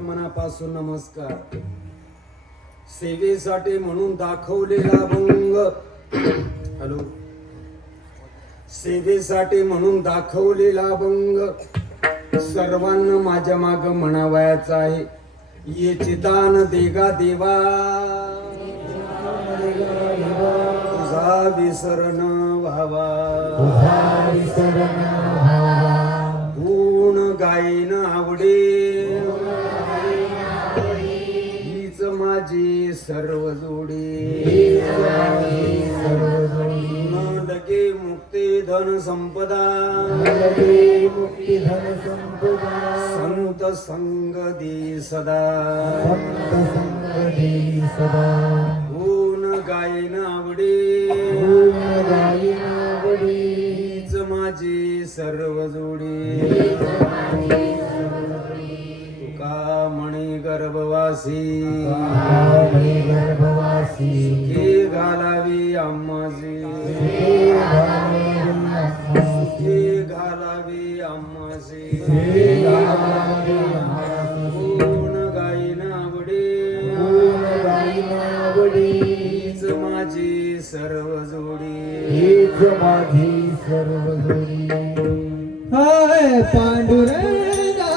मनापासून नमस्कार. सेवेसाठी म्हणून दाखवलेला भंग हॅलो सेवेसाठी म्हणून दाखवलेला भंग सर्वांना माझ्या माग म्हणावयाचा आहे. याचे दान देगा देवा, तुझा विसरण व्हावा, गुण गायन आवडे, हीच माझी सर्व जोडी. न लगे मुक्ती धन संपदा, संत संग दे सदा, गुण गायन आवडे, हीच माझी सर्व जोडी. तुका म्हणे गर्भवासी, सुखी घालावी आम्हासी, सुखी घालावी आम्हासी. गुण गायन आवडे, हीच माझी सर्व जोडी. हाय पांडुरंगा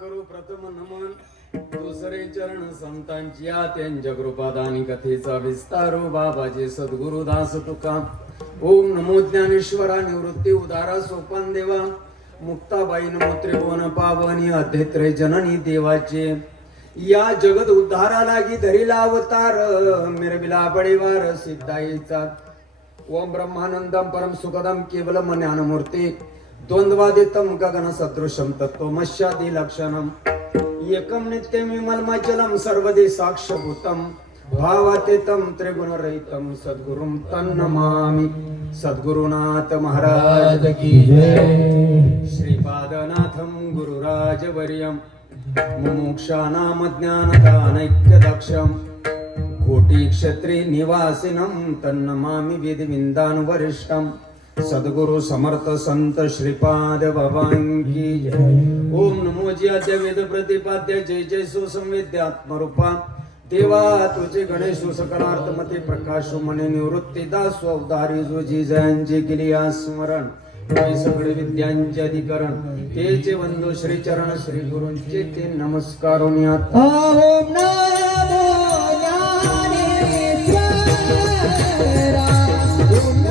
करू प्रथम संतांची त्यांच्या कृपादानी कथेचा विस्तारो बाबाचे सद्गुरुदास तुका. ओम नमो ज्ञानेश्वरा निवृत्ती उदारा सोपान देवा, मुक्ताबाई नमो त्रिभुवन पावनी अध्यत्रे जननी देवाचे. या जगत उद्धारा लागी धरिला अवतार, मिरविला बळीवार सिद्धाईचा. ओम ब्रह्मानंदम परम सुखदम केवलम ज्ञानमूर्ती, द्वंद्वादितं गगन सदृशं तत्त्वमस्यादि लक्षणम् एकं नित्यं विमलमचलं सर्वदि साक्षभूतं भावातीतं त्रिगुणरहितं सद्गुरुं तन्नमामि। सद्गुरुनाथ महाराज की जय श्रीपादनाथं गुरुराजवर्यं मुमुक्षाणां ज्ञानदानैक्यदक्षं कोटि क्षत्रि निवासिनं तन्नमामि विधिविन्दान् वरिष्ठं। सद्गुरु समर्थ संत श्रीपाद बाबांकी जय। ओम नमो ज्याद्य वेद प्रतिपाद्य जय जय सुसंवेद्यात्मरूपा देवा तुझे गणेश सकलार्थ मते प्रकाशो मने निवृत्ती दास अवतारी जो जी जयांचे केली स्मरण हे सगळे विद्यांचे अधिकरण तेचे वंदो श्री चरण श्री गुरूंचे ते नमस्कार ओम नमो ज्ञानेश्वरा ओम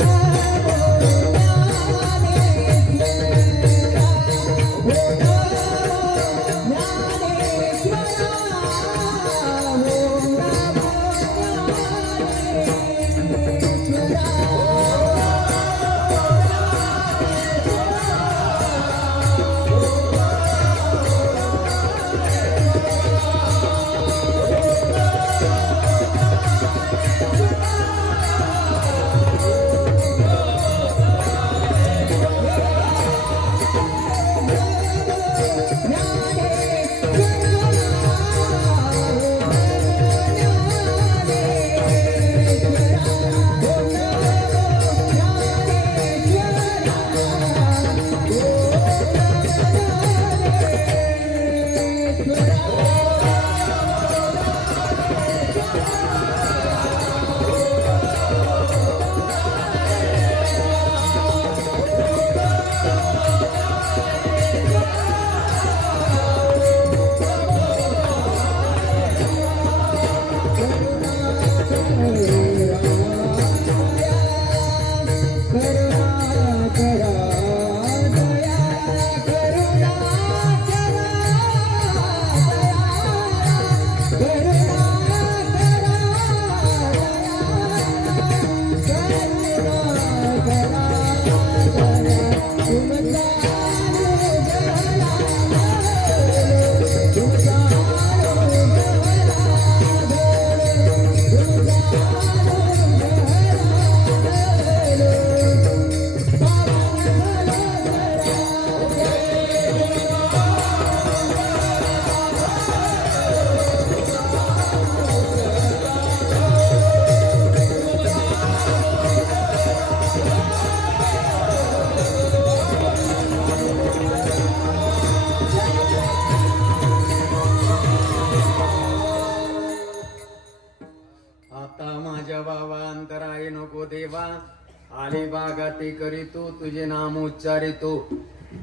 आले बागाते करीतो तुझे नाम उच्चारितो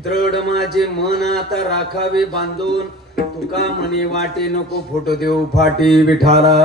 दृढ माझे मन आता राखावे बांधून तुका म्हणे वाटे नको फोटो देऊ फाटी विठाला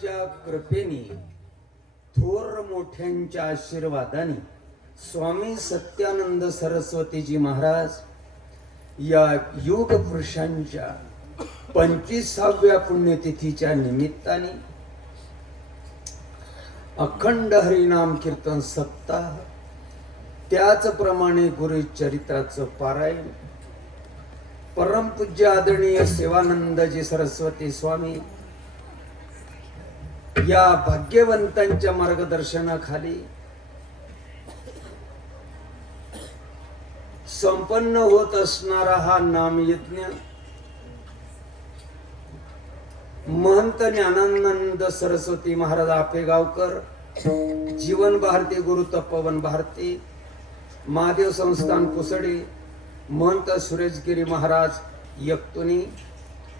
देवाच्या कृपेने थोर मोठ्यांच्या आशीर्वादाने स्वामी सत्यानंद सरस्वतीजी महाराज या योग पुरुषांच्या 25व्या पुण्यतिथीच्या निमित्ताने अखंड हरिनाम कीर्तन सप्ताह, त्याचप्रमाणे गुरु चरित्राचं पारायण, परमपूज्य आदरणीय सेवानंदजी सरस्वती स्वामी या भाग्यवंतांच्या मार्गदर्शनाखाली संपन्न होत असणारा हा नामयज्ञ महंत ज्ञानानंद सरस्वती महाराज आपेगावकर, जीवन भारती गुरु तपोवन भारती, महादेव संस्थान कुसडी, महंत सुरेशगिरी महाराज यक्तुनी,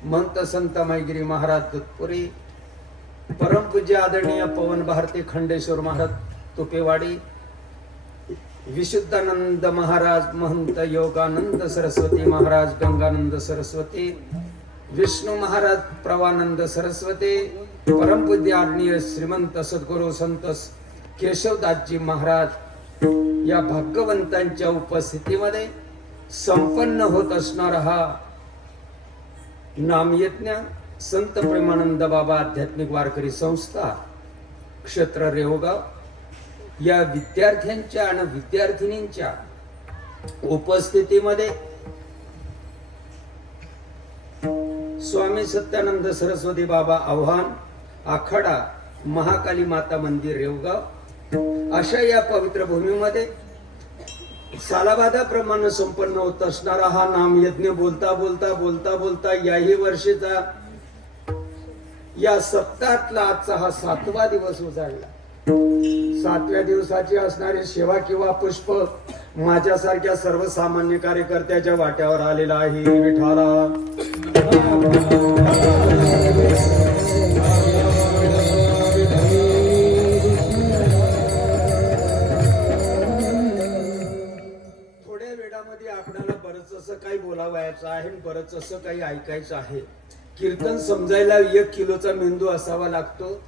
महंत संतमाईगिरी महाराज दुधपुरी, परमपूज्य आदरणीय पवन भारती खंडेश्वर महाराज तुपेवाडी, विशुद्धानंद महाराज महंत योगानंद सरस्वती महाराज गंगानंद सरस्वती, विष्णू महाराज प्रवानंद सरस्वती, परमपूज्य आदरणीय श्रीमंत सद्गुरु संत केशवदासजी महाराज या भाग्यवंतांच्या उपस्थितीमध्ये संपन्न होत असणारा हा नामयज्ञ संत प्रेमानंद बाबा आध्यात्मिक वारकरी संस्था क्षेत्र रेवगाव या विद्यार्थ्यांच्या आणि विद्यार्थिनींच्या उपस्थितीमध्ये स्वामी सत्यानंद सरस्वती बाबा आव्हान आखाडा महाकाली माता मंदिर रेवगाव अशा या पवित्र भूमीमध्ये सालाबादाप्रमाणे संपन्न होत असणारा हा नामयज्ञ बोलता बोलता बोलता बोलता याही वर्षीचा या सप्ताहातला आजचा हा 7वा दिवस उजाडला. 7व्या दिवसाची असणारी सेवा किंवा पुष्प माझ्यासारख्या सर्वसामान्य कार्यकर्त्याच्या वाट्यावर आलेला आहे. विठाला थोड्या वेळामध्ये आपल्याला बरंच असं काही बोलावायचं आहे, बरंच असं काही ऐकायचं आहे. कीर्तन समजायला 1 किलोचा मेंदू असावा लागतो.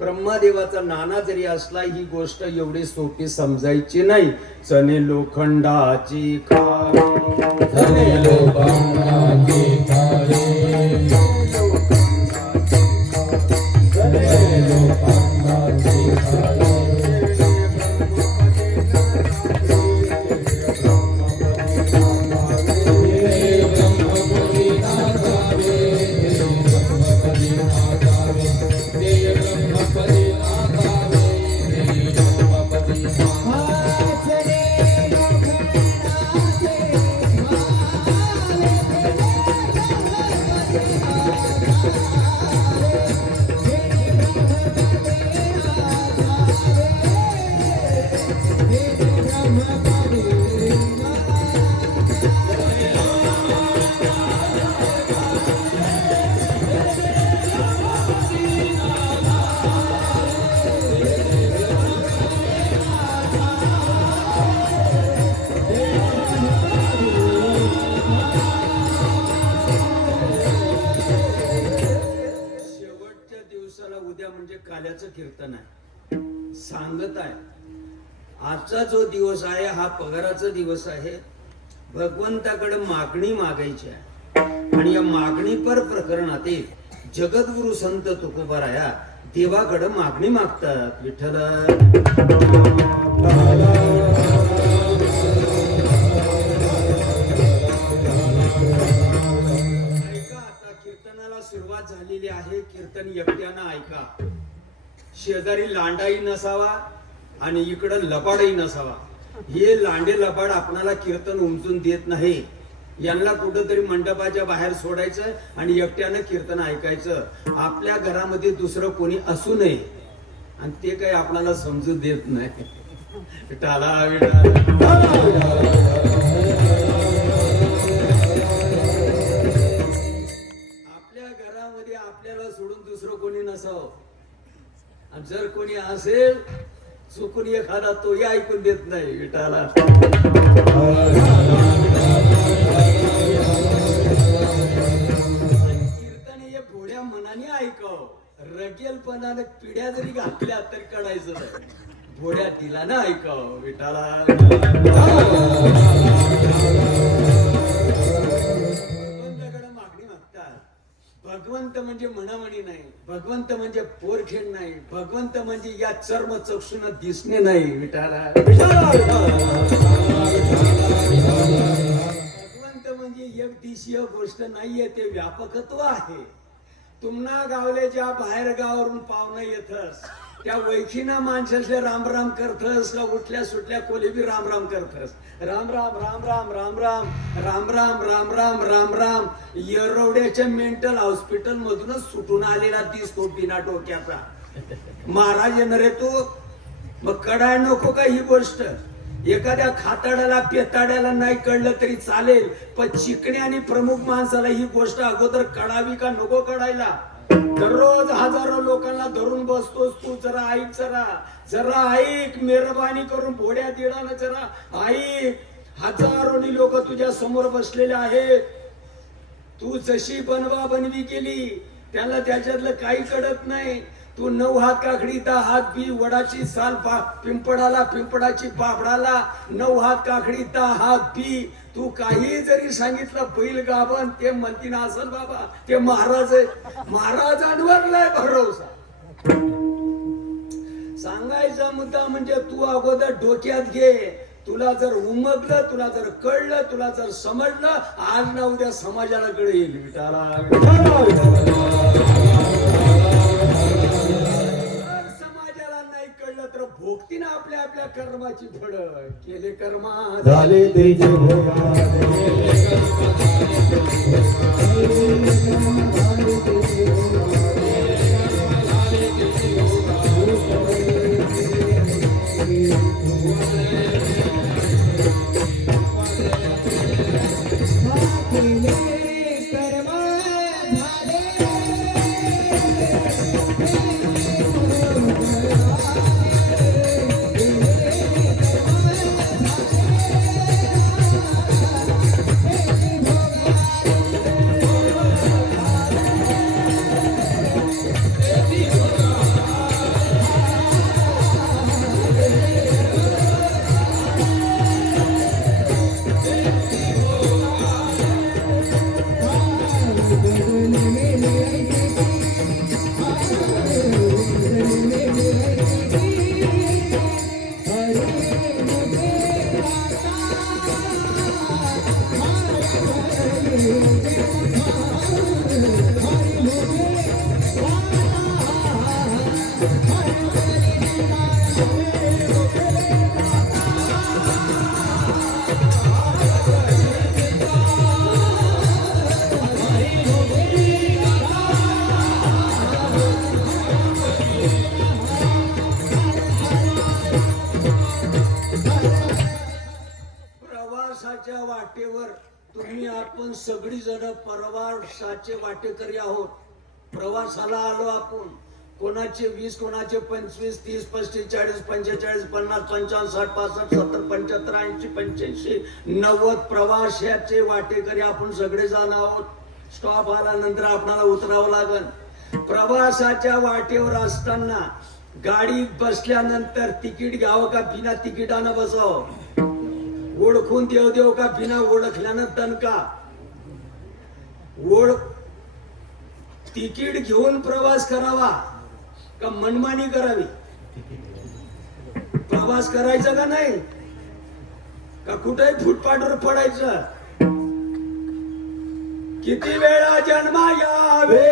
ब्रह्मदेवाचा नाना जरी असला ही गोष्ट एवढी सोपी समजायची नाही. चणे लोखंडाची खारी, चणे लोखंडाची खारी, चणे लोखंडाची खारी. कीर्तन आहे, सांगत आहे. आजचा जो दिवस आहे हा पगाराचा दिवस आहे. भगवंताकडे मागणी मागायची आहे आणि या मागणी पर प्रकरणात जगद्गुरु संत तुकोबाराया देवाकडे मागणी मागतात. विठ्ठल ऐका, आता कीर्तनाला सुरुवात झालेली आहे. कीर्तन एकट्यानं ऐका. शेजारी लांडाही नसावा आणि इकडं लबाडही नसावा. हे लांडे लबाड आपणाला कीर्तन उमजून देत नाही. यांना कुठंतरी मंडपाच्या बाहेर सोडायचं आणि एकट्यानं कीर्तन ऐकायचं. आपल्या घरामध्ये दुसरं कोणी असू नये आणि ते काही आपल्याला समजू देत नाही. टाला आपल्या घरामध्ये आपल्याला सोडून दुसरं कोणी नसावं. जर कोणी असेल चुकून एखादा तोही ऐकून देत नाही. विठाला कीर्तन हे भोळ्या मनाने ऐकावं. रगेलपणाने पिढ्या जरी घातल्या तरी कळायचं नाही. घोड्या दिला ना ऐकाव विठाला. भगवंताकडे मागणी मागतात. भगवंत म्हणजे म्हणमणी नाही, भगवंत म्हणजे पोरखेड नाही, भगवंत म्हणजे या चर्म चक्षुन दिसणे नाही विठाला. भगवंत म्हणजे एक दिवशीय गोष्ट नाहीये, ते व्यापकत्व आहे. तुम्हा गावले ज्या बाहेर गावावरून पाहुणं येतस त्या वैखीना माणसाचे राम राम करतस का उठल्या सुटल्या कोली राम राम करतस. राम राम राम राम राम राम राम राम राम राम राम राम. येरवड्याच्या मेंटल हॉस्पिटल मधूनच सुटून आलेला दिसतो बिना डोक्याचा. महाराज येणार रे तू, मग कडाय नको का ही गोष्ट. एखाद्या खाताड्याला पेताड्याला नाही कळलं तरी चालेल, पण चिकणे आणि प्रमुख माणसाला ही गोष्ट अगोदर कळावी का नको कळायला. दररोज हजारो लोकांना धरून बसतोस तू. जरा ऐक, जरा ऐक, मेहरबानी करून भोड्या दिडानं जरा ऐक. हजारोनी लोक तुझ्या समोर बसलेले आहेत. तू जशी बनवा बनवी केली त्याला त्याच्यातलं काही कळत नाही. तू 9 हात काकडी 10 हात बी, वडाची साल पिंपळाला, पिंपळाची पापडाला. 9 हात काकडी 10 हात बी. तू काही जरी सांगितलं बैल गाभण, ते म्हणतील असल बाबा ते महाराज आहे. महाराजांवर लय भरोसा. सांगायचा मुद्दा म्हणजे तू अगोदर डोक्यात घे. तुला जर उमगलं, तुला जर कळलं, तुला जर समजलं, आज ना उद्या समाजाला कळेल विठाला. समाजाला नाही कळलं तर भोगतीनं आपल्या आपल्या कर्माची फळ. केले कर्मा झाले तेजे वाटेवर तुम्ही आपण सगळी जण प्रवासाचे वाटेकरी आहोत. प्रवासाला आलो आपण. कोणाचे 20, कोणाचे 25, 30, 35, 40, 45, 50, 55, 60, 65, 70, 75, 80, 85, 90 प्रवासाचे वाटेकरी आपण सगळे जण आहोत. स्टॉप आल्यानंतर आपल्याला उतरावं लागल. प्रवासाच्या वाटेवर असताना गाडीत बसल्यानंतर तिकीट घ्यावं का बिना तिकिटानं बसावं? ओळखून देव देव का बिना ओळखल्यानं दणका? तिकीट घेऊन प्रवास करावा का मनमानी करावी? प्रवास करायचा का नाही? का कुठेही फुटपाथवर पडायचं? किती वेळा जन्मा यावे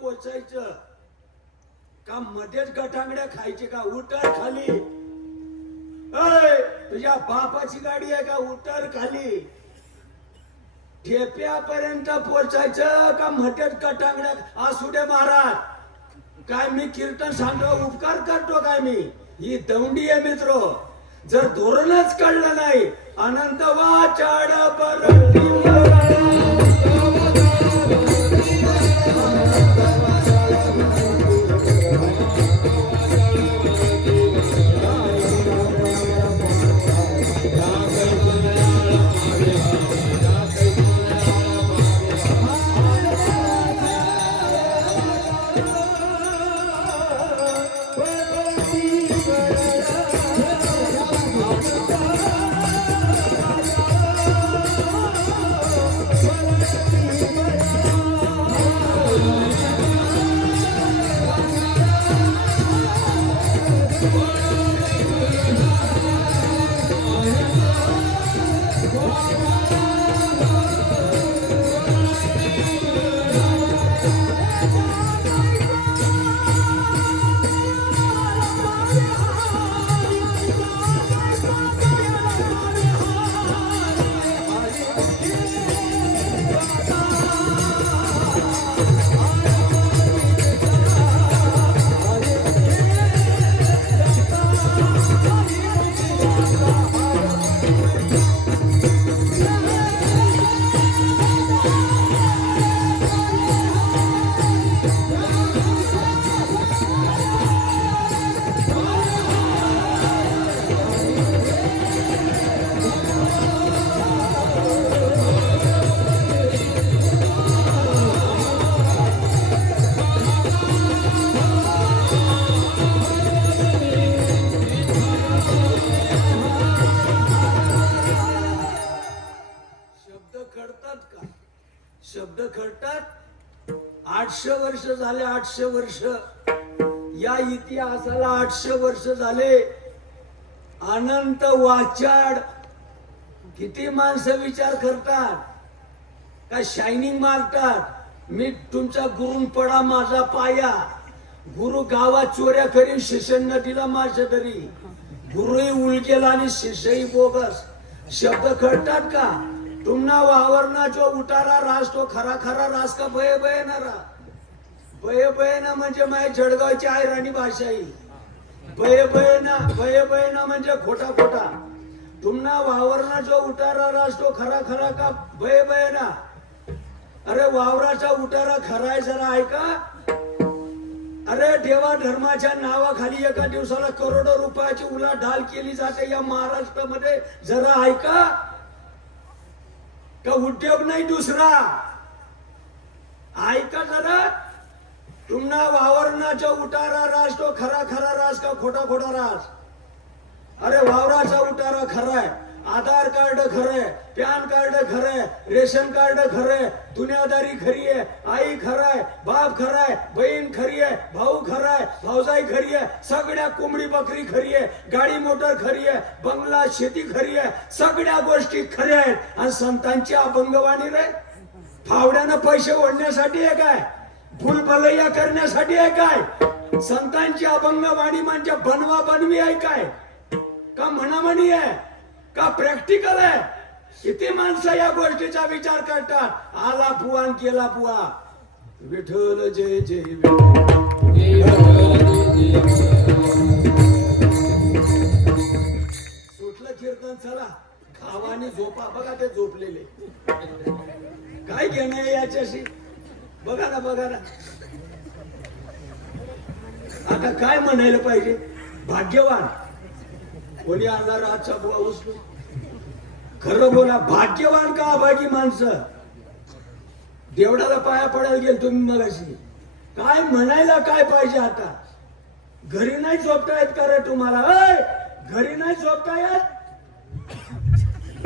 पोचायचं का मध्येच गटांगड्या खायचे का? उतर खाली. तुझ्या बापाची गाडी आहे का? उतर खाली. ठेप्यापर्यंत पोचायचं का म्हटेत का टांगड्यात असू दे महाराज. काय मी कीर्तन सांगतो उपकार करतो काय मी? ही दौंडी आहे मित्र. जर धोरणच कळलं नाही अनंत वाचाड शब्द खरतात. 800 वर्ष झाले. 800 वर्ष या इतिहासाला 800 वर्ष झाले. अनंत वाचाड. किती माणसं विचार करतात का शायनिंग मारतात. मी तुमचा गुरुन पडा माझा पाया. गुरु गावात चोऱ्या करीन शिष्य नदीला माझ्या तरी. गुरुही उलगेला आणि शिष्यही बोगस. शब्द खरतात का? तुम्हाला वावरना जो उतारा रास तो खरा खरा रास का भय भयनारा. भय भयना म्हणजे माझ्या जळगावची आयराणी भाषा ही. भय भयना म्हणजे खोटा खोटा. तुम्हाला वावरना जो उतारा रास तो खरा खरा का भय भयना. अरे वावराचा उतारा खरा आहे जरा ऐका. अरे देवा धर्माच्या नावाखाली एका दिवसाला करोडो रुपयाची उलाढाल केली जाते या महाराष्ट्रामध्ये. जरा ऐका. का उद्योग नाही दुसरा. ऐका जरा. तुम्हाला वावरणाचा उतारा रास तो खरा खरा रास का खोटा खोटा रास. अरे वावराचा उतारा खरा आहे. आधार कार्ड खरंय. पॅन कार्ड खरंय. रेशन कार्ड खरंय. दुनियादारी खरी आहे. आई खराय. बाप खराय. बहीण खरी आहे. भाऊ खराय. भाऊजाई खरी आहे. सगळ्या कोंबडी बकरी खरी आहे. गाडी मोटर खरी आहे. बंगला शेती खरी आहे. सगळ्या गोष्टी खऱ्या आहेत. आणि संतांची अभंगवाणी रे. फावड्यानं पैसे ओढण्यासाठी आहे काय? भूलभलैया करण्यासाठी आहे काय? संतांची अभंगवाणी म्हणजे बनवा बनवी आहे काय? का म्हणामणी आहे का प्रॅक्टिकल आहे? किती माणसं या गोष्टीचा विचार करतात. आला पुआ आणि केला पुआ. विठ्ठल जय जय सुटलं कीर्तन. चला खावानी झोपा. बघा ते झोपलेले. काय घेणं आहे याच्याशी? बघा ना बघा ना. आता काय म्हणायला पाहिजे? भाग्यवान. कोणी आणला रातचा बुवा उचलून? खरं बोला. भाग्यवान का अभागी माणसं? देवडाला पाया पडायला गेल तुम्ही मगाशी. काय म्हणायला काय पाहिजे आता? घरी नाही झोपता येत का रे तुम्हाला? घरी नाही झोपता येत?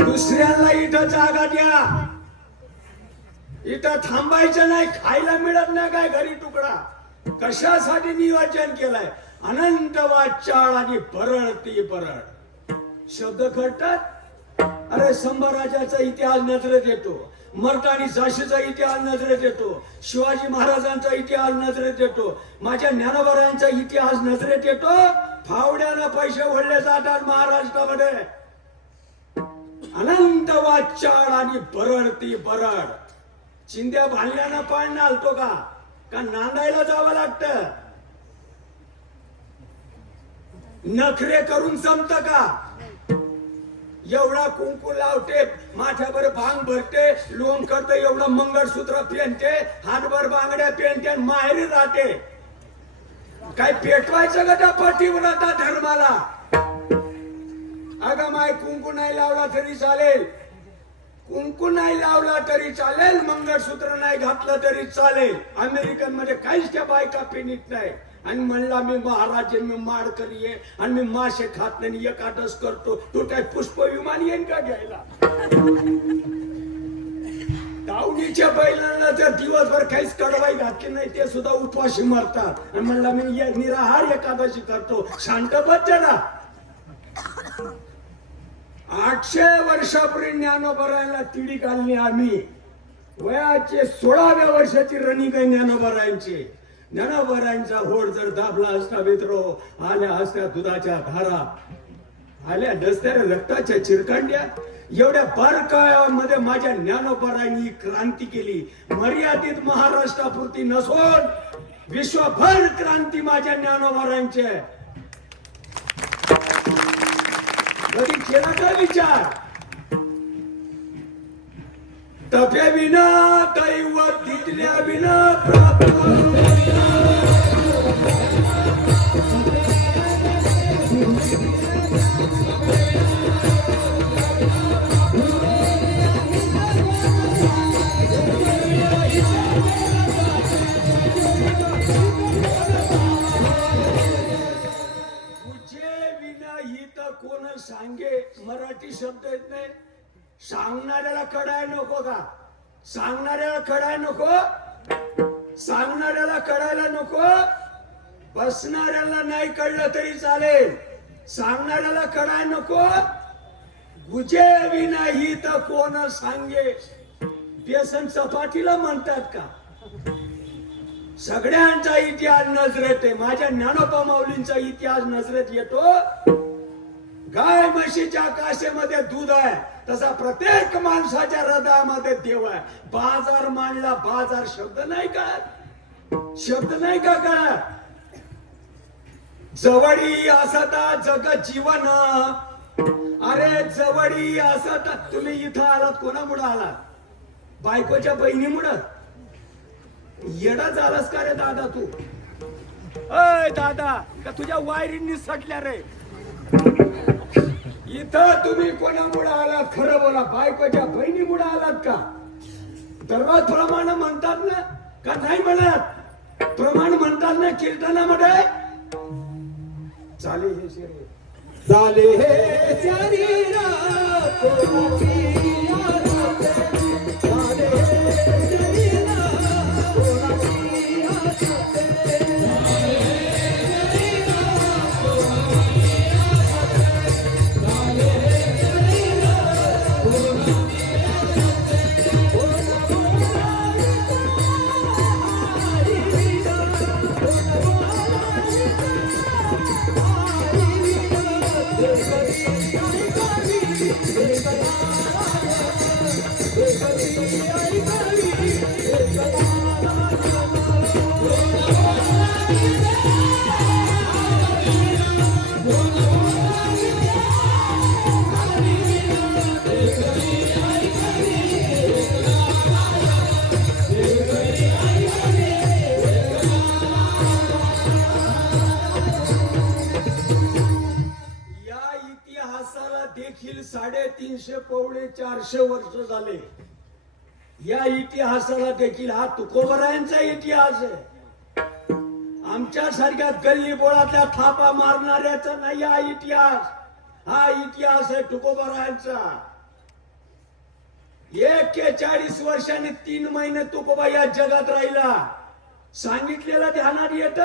दुसऱ्यांना इथं जागा द्या. इथं थांबायचं नाही. खायला मिळत नाही काय घरी तुकडा? कशासाठी नियोजन केलंय? अनंत वाचाळ आणि परळ ती परळ. शब्द खरतात. अरे संभाराजाचा इतिहास नजरेत येतो. मर्दानी झाशीचा इतिहास नजरेत येतो. शिवाजी महाराजांचा इतिहास नजरेत येतो. माझ्या ज्ञानोबरायांचा इतिहास नजरेत येतो. फावड्यानं पैसे ओढले जातात महाराष्ट्रामध्ये. अनंत वाचाळ आणि बरडती बरड. चिंध्या भांडल्यानं पाणी आलतो का नांदायला जावं लागतं? नखरे करून जमत का? एवढा कुंकू लावते, माथ्यावर भांग भरते, लोम करते, एवढं मंगळसूत्र पेनते, हातभर बांगड्या पेनते आणि माहेरी राहते. काय पेटवायचं का त्या पतिव्रता धर्माला? अगं माय कुंकू नाही लावला तरी चालेल, कुंकू नाही लावला तरी चालेल, मंगळसूत्र नाही घातलं तरी चालेल. अमेरिकन मध्ये काहीच त्या बायका पेनीत नाही. आणि म्हणला मी महाराज मी माडकरी आहे आणि मी मासे खात नाही, एकादश करतो. तू काय पुष्प विमान येईन का घ्यायला? दावणीच्या बैलांना जर दिवसभर काहीच कडवाई घातली नाही ते सुद्धा उपवाशी मरतात. आणि म्हणला मी निराहार एकादशी करतो. शांत बस जरा. 800 वर्षापूर्वी ज्ञानोबरायांना तिडी घालली आम्ही. वयाचे 16व्या वर्षाची रनिंग आहे ज्ञानोबरायांची. ज्ञानोबरायांचा होड जर दाबला असता मित्र, आल्या असत्या दुधाच्या धारा, आल्या नसत्या रक्ताच्या चिरकांड्या. एवढ्या बारकायामध्ये माझ्या ज्ञानोबरायांनी क्रांती केली. मर्यादित महाराष्ट्रापुरती नसून विश्वभर क्रांती माझ्या ज्ञानोबरायांची. कधी केला का विचार? तप्या विना दैवत तिथल्या विना प्राप्त. कोण सांगे? मराठी शब्द येत नाही. सांगणाऱ्याला कळाय नको का? सांगणाऱ्याला कळाय नको? सांगणाऱ्याला कळायला नको? बसणाऱ्याला नाही कळलं तरी चालेल, सांगणाऱ्याला कळाय नको? गुजे विनाही तर कोण सांगे? बेसन चपातीला म्हणतात का? सगळ्यांचा इतिहास नजरेत आहे. माझ्या ज्ञानोबा माऊलींचा इतिहास नजरेत येतो. गाय म्हशीच्या काशेमध्ये दूध आहे, तसा प्रत्येक माणसाच्या हृदयामध्ये देव आहे. बाजार मांडला, बाजार शब्द नाही का? शब्द नाही का कळत? जवळी असता जग जीवन. अरे जवळी असता. तुम्ही इथं आलात कोणामुळे आलात? बायकोच्या बहिणीमुळं? येडा झालास का रे दादा तू? अय दादा, का तुझ्या वायरींनी सटल्या रे? इथं तुम्ही कोणामुळे आलात? खरं बोला. बायकोच्या बहिणीमुळे आलात का? दररोज प्रमाण म्हणतात ना का नाही म्हणत? प्रमाण म्हणतात ना कीर्तनामध्ये. चाले हे शरीर, चाले हे शरीर कोणाची आसते, चाले हे शरीर कोणाची आसते. देखील 350 पवळे 400 वर्ष झाले. या इतिहासाला देखील हा तुकोबरायांचा इतिहास आहे. आमच्या सारख्या गल्ली बोळातल्या थापा मारणाऱ्याचा नाही हा इतिहास. हा इतिहास आहे तुकोबरायांचा. 41 वर्षांनी 3 महिने तुकोबा या जगात राहिला. सांगितलेलं ध्यानात येत.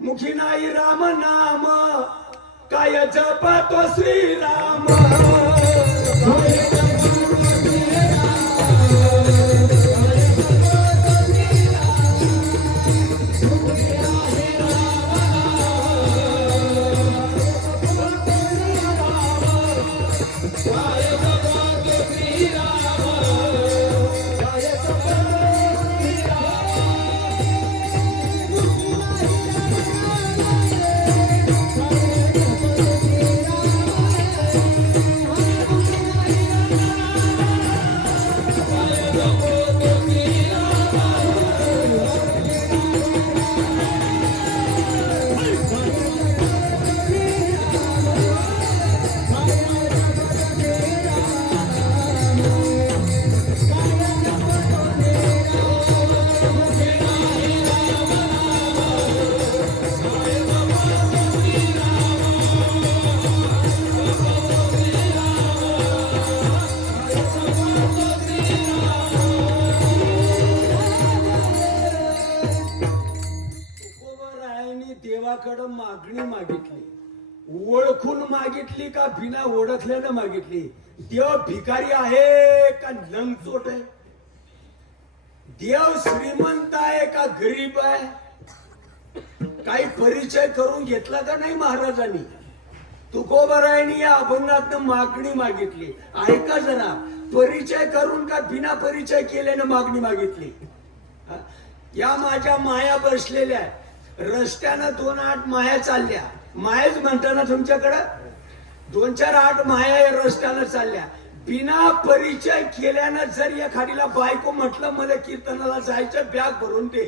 मुखी नाही राम नाम, काय जपतो श्रीराम. Why? देवाकडं मागणी मागितली, ओळखून मागितली का बिना ओळखल्यानं मागितली? देव भिकारी आहे का लंगचोट आहे? देव श्रीमंत आहे का गरीब आहे? काही परिचय करून घेतला का नाही महाराजांनी? तुकोबरायांनी या अभंगातनं मागणी मागितली. ऐका जरा, परिचय करून का बिना परिचय केल्यानं मागणी मागितली? हा? या माझ्या माया बसलेल्या रस्त्यानं 2-8 माया चालल्या. मायाच म्हणता ना तुमच्याकडं? 2-4-8 माया या रस्त्यानं चालल्या. बिना परिचय केल्यानं जर एखादीला बायको म्हटलं मला कीर्तनाला जायचं, बॅग भरून दे,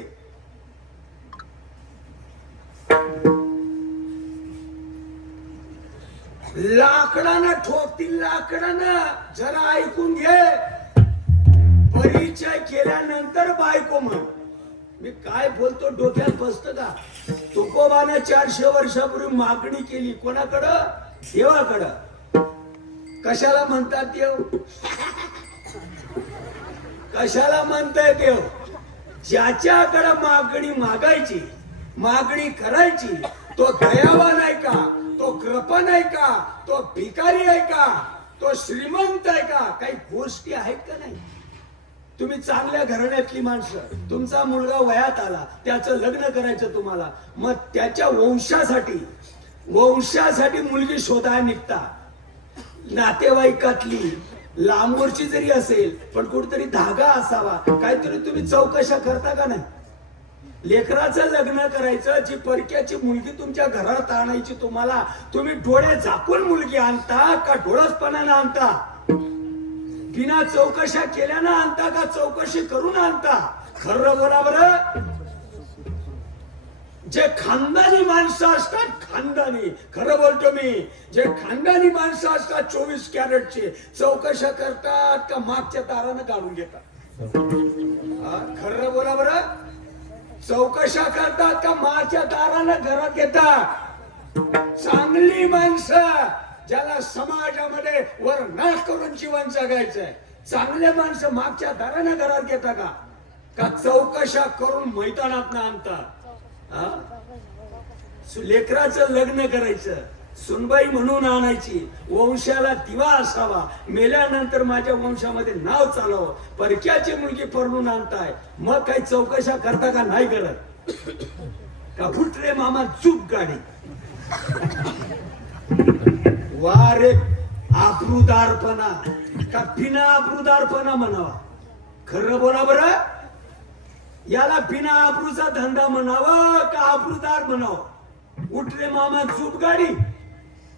लाकडानं ठोकतील, लाकडानं. जरा ऐकून घे, परिचय केल्यानंतर बायको म्हण. मी काय बोलतो डोक्यात बसत का? तुकोबानं 400 वर्षापूर्वी मागणी केली. कोणाकडं? देवाकडं. कशाला म्हणतात देव? कशाला म्हणताय देव? ज्याच्याकडं मागणी मागायची, मागणी करायची, तो दयावान आहे का? तो कृपण आहे का? तो भिकारी आहे का? तो श्रीमंत आहे का? काही गोष्टी आहेत का नाही? तुम्ही चांगल्या घराण्यातली माणसं, तुमचा मुलगा वयात आला, त्याचं लग्न करायचं तुम्हाला, मग त्याच्या वंशासाठी मुलगी शोधायला निघता. नातेवाईकातली लांबवरची जरी असेल पण कुठतरी धागा असावा, काहीतरी तुम्ही चौकशा करता का नाही? लेकराचं लग्न करायचं, जी परक्याची मुलगी तुमच्या घरात आणायची तुम्हाला, तुम्ही डोळे झाकून मुलगी आणता का डोळसपणानं आणता? बिना चौकशा केल्यानं आणता का चौकशी करून आणता? खरं बोला बरं. जे खानदानी माणसं असतात, खानदानी, खरं बोलतो मी, जे खानदानी माणसं असतात 24 कॅरेटचे, चौकशा करतात का मागच्या दारानं काढून घेतात? खरं बोला बरं. चौकशा करतात का मागच्या दारानं घरात घेतात? चांगली माणसं, ज्याला समाजामध्ये वर नाक करून जीवन जगायचंय, चांगले माणसं मागच्या दारानं घरात घेता का चौकशा करून मैदानात आणता? लेकराचं लग्न करायचं, सुनबाई म्हणून आणायची, वंशाला दिवा असावा, मेल्यानंतर माझ्या वंशामध्ये नाव चालव, परक्याची मुलगी पळून आणताय, मग काही चौकशा करता का नाही करत? का फुटरे मामा चूप गाडी? वारे आबरूदारपणा का बिना आबरूदारपणा म्हणावा? खरं बोला बरं. याला बिना आबरूचा धंदा म्हणावा का आबरूदार म्हणावं? उठले मामा चूप गाडी.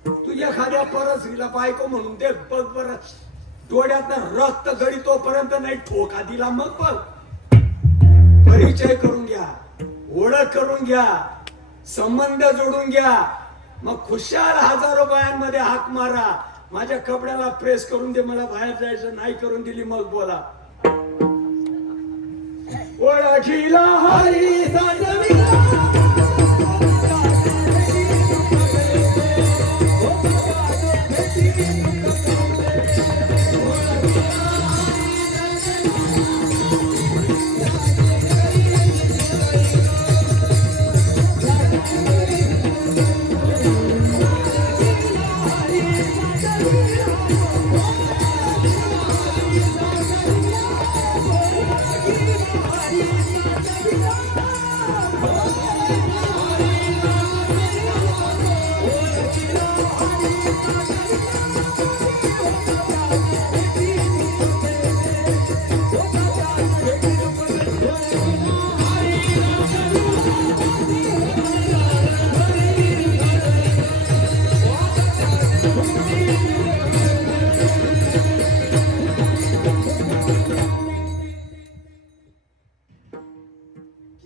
तू एखाद्या परस्त्रीला बायको म्हणून दे, बघ बर, डोळ्यात रक्त गडी तोपर्यंत नाही ठोका दिला, मग बघ. परिचय करून घ्या, ओळख करून घ्या, संबंध जोडून घ्या, मग खुशाल हजारो बायांमध्ये हाक मारा, माझ्या कपड्याला प्रेस करून दे, मला बाहेर जायचं नाही, करून दिली, मग बोला. ओळखीला हरी साजविला,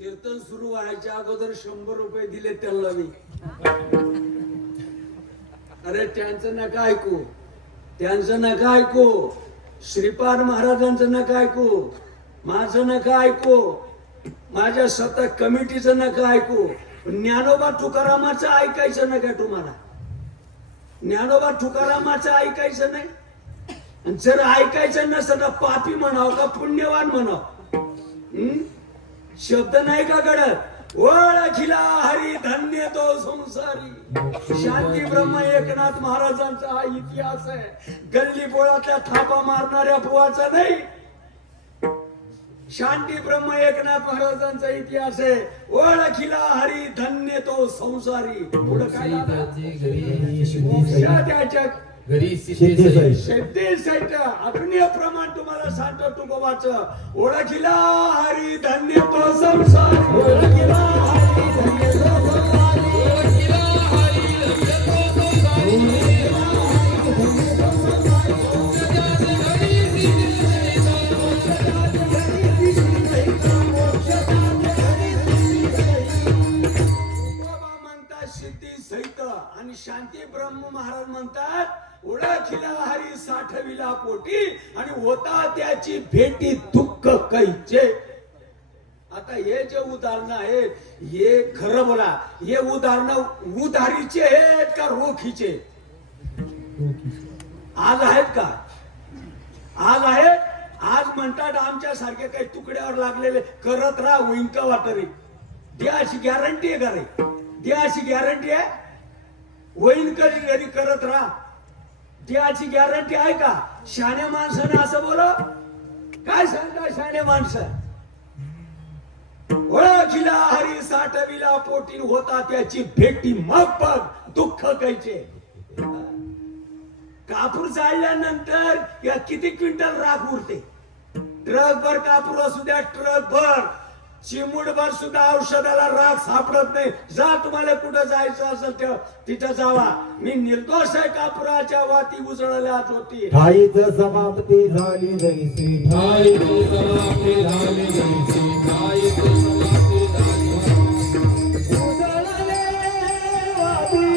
कीर्तन सुरू व्हायच्या अगोदर 100 रुपये दिले त्यांना मी. अरे त्यांचं नका ऐकू, त्यांचं नका ऐकू, श्रीपाद महाराजांचं नका ऐकू, माझं नका ऐकू, माझ्या शतक कमिटीचं नका ऐकू, ज्ञानोबा तुकारामाचं ऐकायचं नका तुम्हाला. ज्ञानोबा तुकारामाचं ऐकायचं नाही. जर ऐकायचं नसतं तर पापी म्हणावं का पुण्यवान म्हणावं? शब्द नाही का घडत? ओळखिला हरी धन्य तो संसारी. शांती ब्रह्म एकनाथ महाराजांचा हा इतिहास आहे. गल्ली बोळातल्या थापा मारणाऱ्या बुवाचा नाही. शांती ब्रह्म एकनाथ महाराजांचा इतिहास आहे. ओळखिला हरी धन्य तो संसारी. पुढं काय मोक्ष त्याच्या सिद्धीसहित अग्निय प्रमाण तुम्हाला सांगतो तुकोबाचं. ओळखिला हरी धन्य तो संसारी. ओळखिला हरी धन्य तो संसारी. ओळखिला हरी धन्य तो संसारी. सिद्धी सहित आणि शांती ब्रह्म महाराज म्हणतात ओळखिला हरी साठविला पोटी आणि होता त्याची भेटी दुःख कैचे. आता हे जे उदाहरण आहेत हे खरं बोला, हे उदाहरण उधारीचे आहेत का रोखीचे? आज आहेत का? आज आहेत. आज म्हणतात आमच्या सारखे काही तुकड्यावर लागलेले करत राहा होईन का वाटरी. द्या अशी गॅरंटी आहे का रे? द्या अशी गॅरंटी आहे? होईन कधी कधी करत राहा द्याची गॅरंटी आहे का? शाण्या माणसाने असं बोल काय सांगता शाण्या माणसं? ओळखिला हरी साठविला पोटी होता त्याची भेटी मग बघ दुःख कैचे. कापूर जाळल्यानंतर या किती क्विंटल राख उरते? ट्रक भर कापूर असू द्या, ट्रक भर चिमूटभर सुद्धा औषधाला राख सापडत नाही. जा तुम्हाला कुठं जायचं असेल तिथं जावा. मी निर्दोष आहे. कापुराच्या वाती उजळल्याच होती. ठाईच समाप्ती झाली जैसी. ठाईच समाप्ती झाली जैसी. ठाईच समाप्ती झाली. उजळले वाती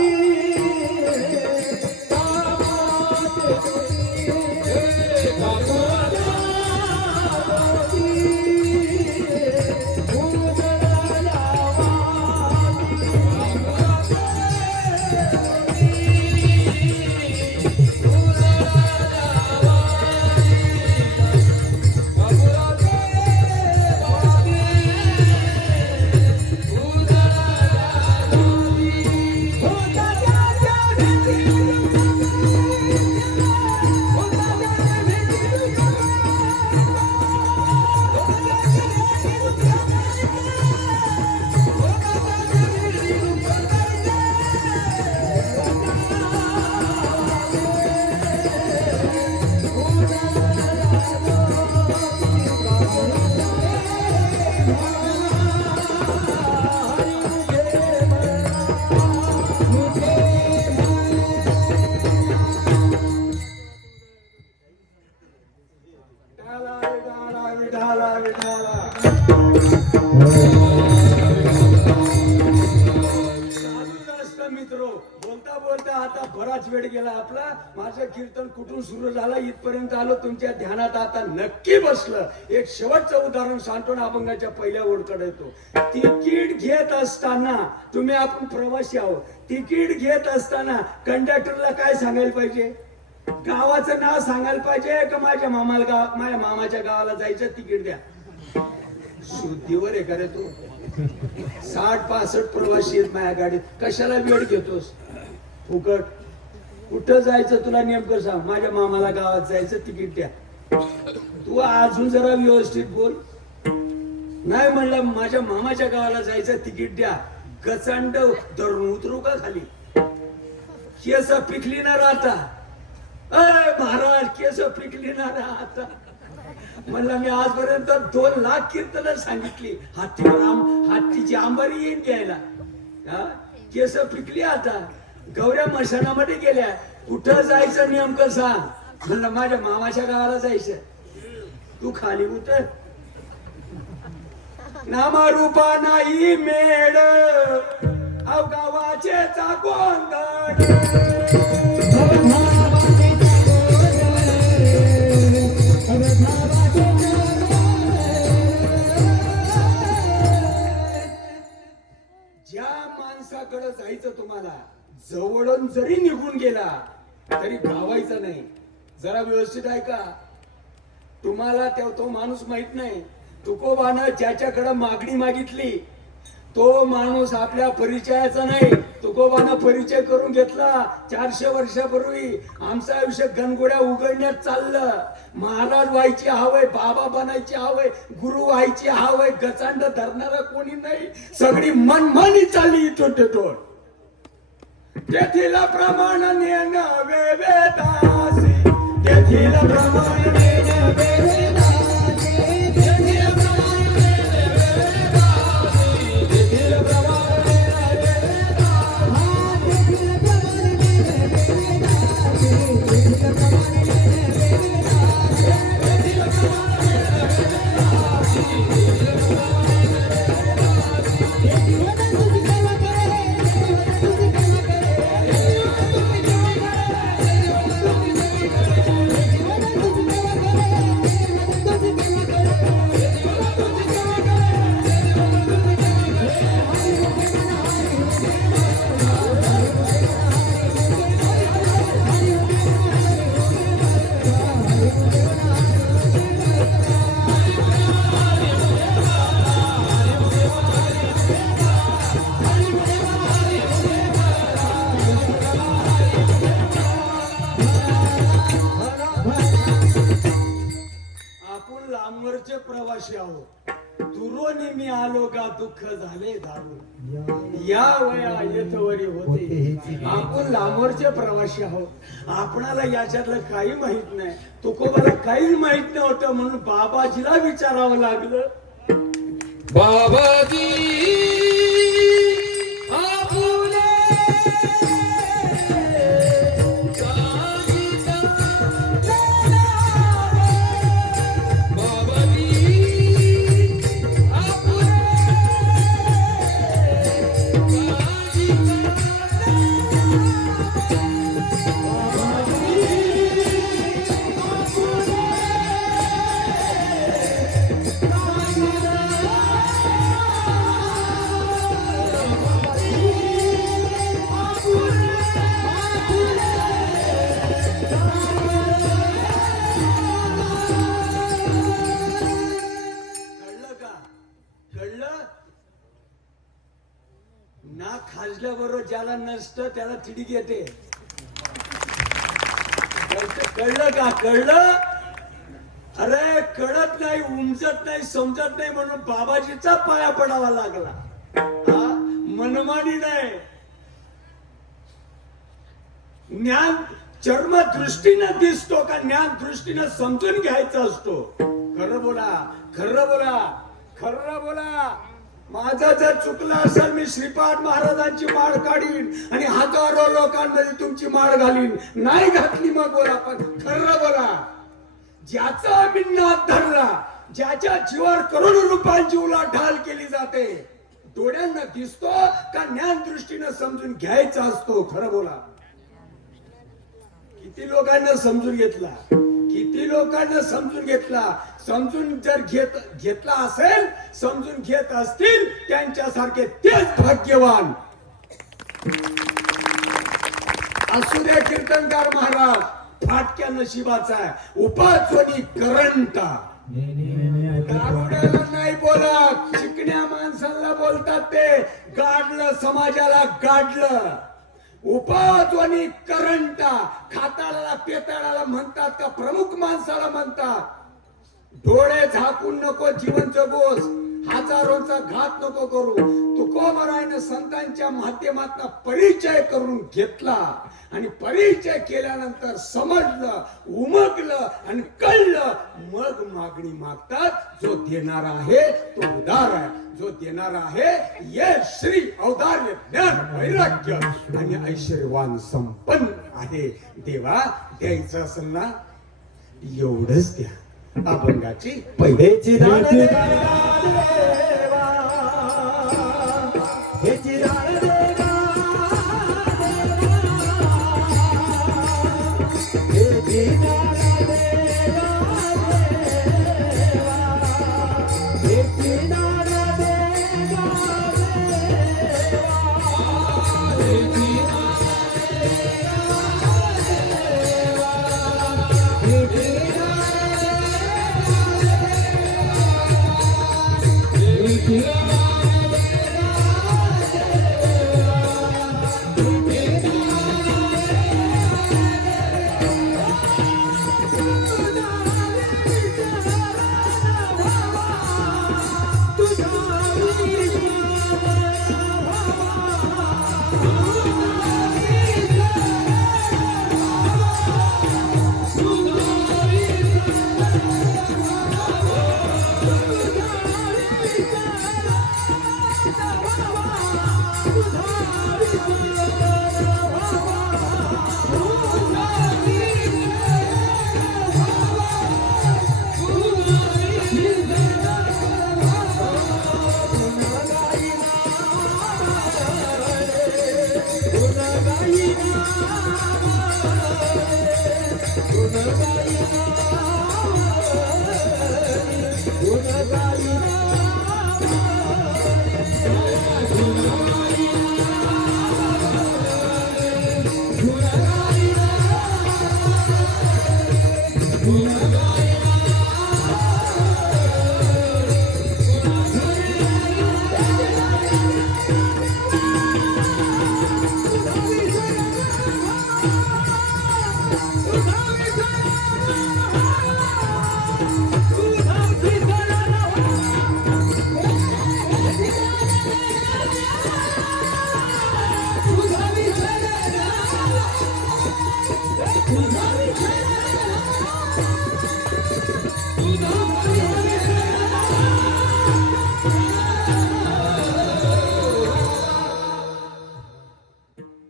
मित्र बोलता बोलता आता बराच वेळ गेला आपला. माझं कीर्तन कुठून सुरू झालं इथपर्यंत आलो. तुमच्या ध्यानात आता नक्की बसलं. एक शेवटचं उदाहरण सांगतो ना. अभंगाच्या पहिल्या ओळकडे येतो. तिकीट घेत असताना तुम्ही आपण प्रवासी आहोत. तिकीट घेत असताना कंडक्टरला काय सांगायला पाहिजे? गावाचं नाव सांगायला पाहिजे का माझ्या मामाच्या गावाला जायचं तिकीट द्या? शुद्धीवर आहे का रे तू? 60-65 प्रवासी आहेत माझ्या गाडीत. कशाला वेळ घेतोस फुकट? कुठं जायचं तुला नेमकं सांग. माझ्या मामाला गावात जायचं तिकीट द्या. तू अजून जरा व्यवस्थित बोल. नाही म्हणलं माझ्या मामाच्या गावाला जायचं तिकीट द्या. गचांड धरून उतरू का खाली? केस पिकली ना राहता. अय महाराज केस पिकली ना राहता. म्हणलं मी आजपर्यंत 2 लाख कीर्तन सांगितली. हत्तीची आंबारी येईन घ्यायला. केस पिकली आता. गौऱ्या मशानामध्ये गेल्या. कुठं जायचं नेमकं सांग. म्हणलं माझ्या मामाच्या गावाला जायचं. तू खाली उतर. नामारूपा नाही मेळ गावाचे गोंधळ. ज्या माणसाकडे जायचं तुम्हाला जवळून जरी निघून गेला तरी गावायचं नाही. जरा व्यवस्थित ऐका. तुम्हाला तो माणूस माहित नाही. तुकोबानं ज्याच्याकडे मागणी मागितली तो माणूस आपल्या परिचयाचा नाही. तुकोबानं परिचय करून घेतला 400 वर्षापूर्वी. आमचं आयुष्य गणगोड्या उघडण्यात चाललं. महाराज व्हायची हवंय, बाबा बनायची हवंय, गुरु व्हायची हवंय. गचांड धरणारा कोणी नाही. सगळी मनमानी चालली इथून तिथून. तेथील प्रमाण नेन वेदासी, तेथील प्रमाण नेन वेदासी, तेथील प्रमाण नेन वेदासी, तेथील प्रमाण नेन वेदासी, तेथील प्रमाण नेन वेदासी, तेथील प्रमाण नेन वेदासी, तेथील प्रमाण नेन वेदासी, तेथील प्रमाण लांबवरचे प्रवासी आहोत. दुरोनी मी आलो का दुःख झाले दारू, या वया येथवरी होते. आपण लांबवरचे प्रवासी आहोत. आपणाला याच्यातलं काही माहित नाही. तुकोबाला काहीच माहित नव्हतं म्हणून बाबाजीला विचारावं लागलं. बाबाजी खाजल्याबरोबर ज्याला नसतं त्याला तिडीक येते. कळलं का? कळलं? अरे कळत नाही, उमजत नाही, समजत नाही म्हणून बाबाजीचा पाया पडावा लागला. मनमानी नाही. ज्ञान चर्म दृष्टीनं दिसतो का ज्ञान दृष्टीनं समजून घ्यायचा असतो. खरं बोला, खरं बोला, खरं बोला. माझं जर चुकलं असेल मी श्रीपाद महाराजांची माळ काढीन आणि हजारो लोकांमध्ये तुमची माळ घालीन. नाही घातली मग बोला, पण खरं बोला. ज्याचा मी नाद धरला, ज्याच्या जीवावर करोडो रुपयांची उलाढाल केली जाते, डोळ्यांना दिसतो का ज्ञान दृष्टीनं समजून घ्यायचा असतो. खरं बोला. किती लोकांना समजून घेतला, किती लोकांना समजून घेतला. समजून जर घेतला असेल, समजून घेत असतील त्यांच्यासारखे तेच भाग्यवान. असू द्या कीर्तनकार महाराज फाटक्या नशिबाचा आहे. उपाचोनी करंटा. दारुड्याला नाही बोलत, शिकण्या माणसाला बोलतात ते. गाडलं समाजाला, गाडलं. उपाध्वनी करंटा. खाताळाला पेताळाला म्हणतात का प्रमुख माणसाला म्हणतात. डोळे झाकून नको जीवन जगोस, हजारोंचा घात नको करू. तुकोबारायनं संतांच्या माध्यमातून परिचय करून घेतला आणि परिचय केल्यानंतर समजलं, उमगलं आणि कळलं. मग मागणी मागतात. जो देणारा आहे तो उदार आहे. जो देणारा आहे ये श्री औदार्य ज्ञान वैराग्य आणि ऐश्वर्यवान संपन्न आहे. देवा द्यायचं असेल ना एवढंच द्या. अभंगाची पहिलेची दान देवा, हेची दान देवा, हेची दान देवा, हेची दान देवा, हेची दान देवा,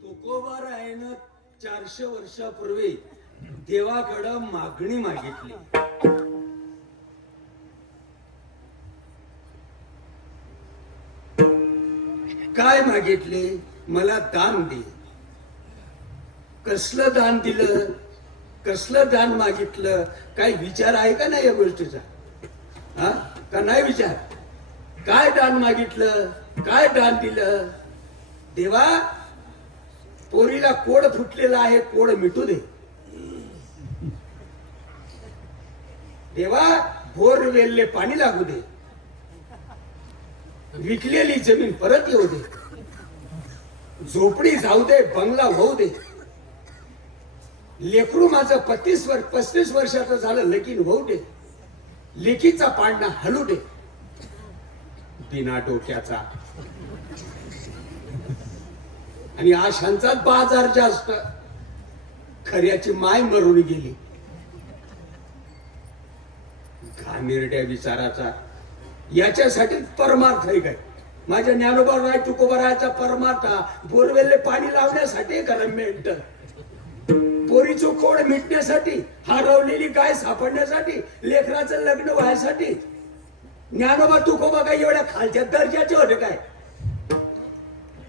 तुकोबारायानं 400 वर्षापूर्वी देवाकडं मागणी मागितली. काय मागितले? मला दान दे. कसलं दान दिलं? कसलं दान मागितलं? काही विचार आहे का नाही या गोष्टीचा? हा का नाही विचार? काय दान मागितलं? काय दान दिलं? देवा, पोरीला कोड फुटलेला आहे, कोड मिटू दे. देवा, बोरवेलले पाणी लागू दे. विकलेली जमीन परत येऊ दे. झोपडी जाऊ दे, बंगला होऊ दे. लेकरू माझं 35 वर्षाचं झालं, लगीन होऊ दे. लेकीचा पाडणा हलू दे. बिना डोक्याचा आणि आशांचा बाजार जास्त. खऱ्याची माय मरून गेली. घाणेरड्या विचाराचा. याच्यासाठी परमार्थ आहे काय? माझ्या ज्ञानोबा राय तुकोबारायाचा परमार्थ बोरवेलले पाणी लावण्यासाठी गव्हर्नमेंट, पोरीचं कोड मिटण्यासाठी, हरवलेली गाय सापडण्यासाठी, लेकराचं लग्न व्हायसाठी. ज्ञानोबा तुकोबा काय एवढ्या खालच्या दर्जाचे होते काय?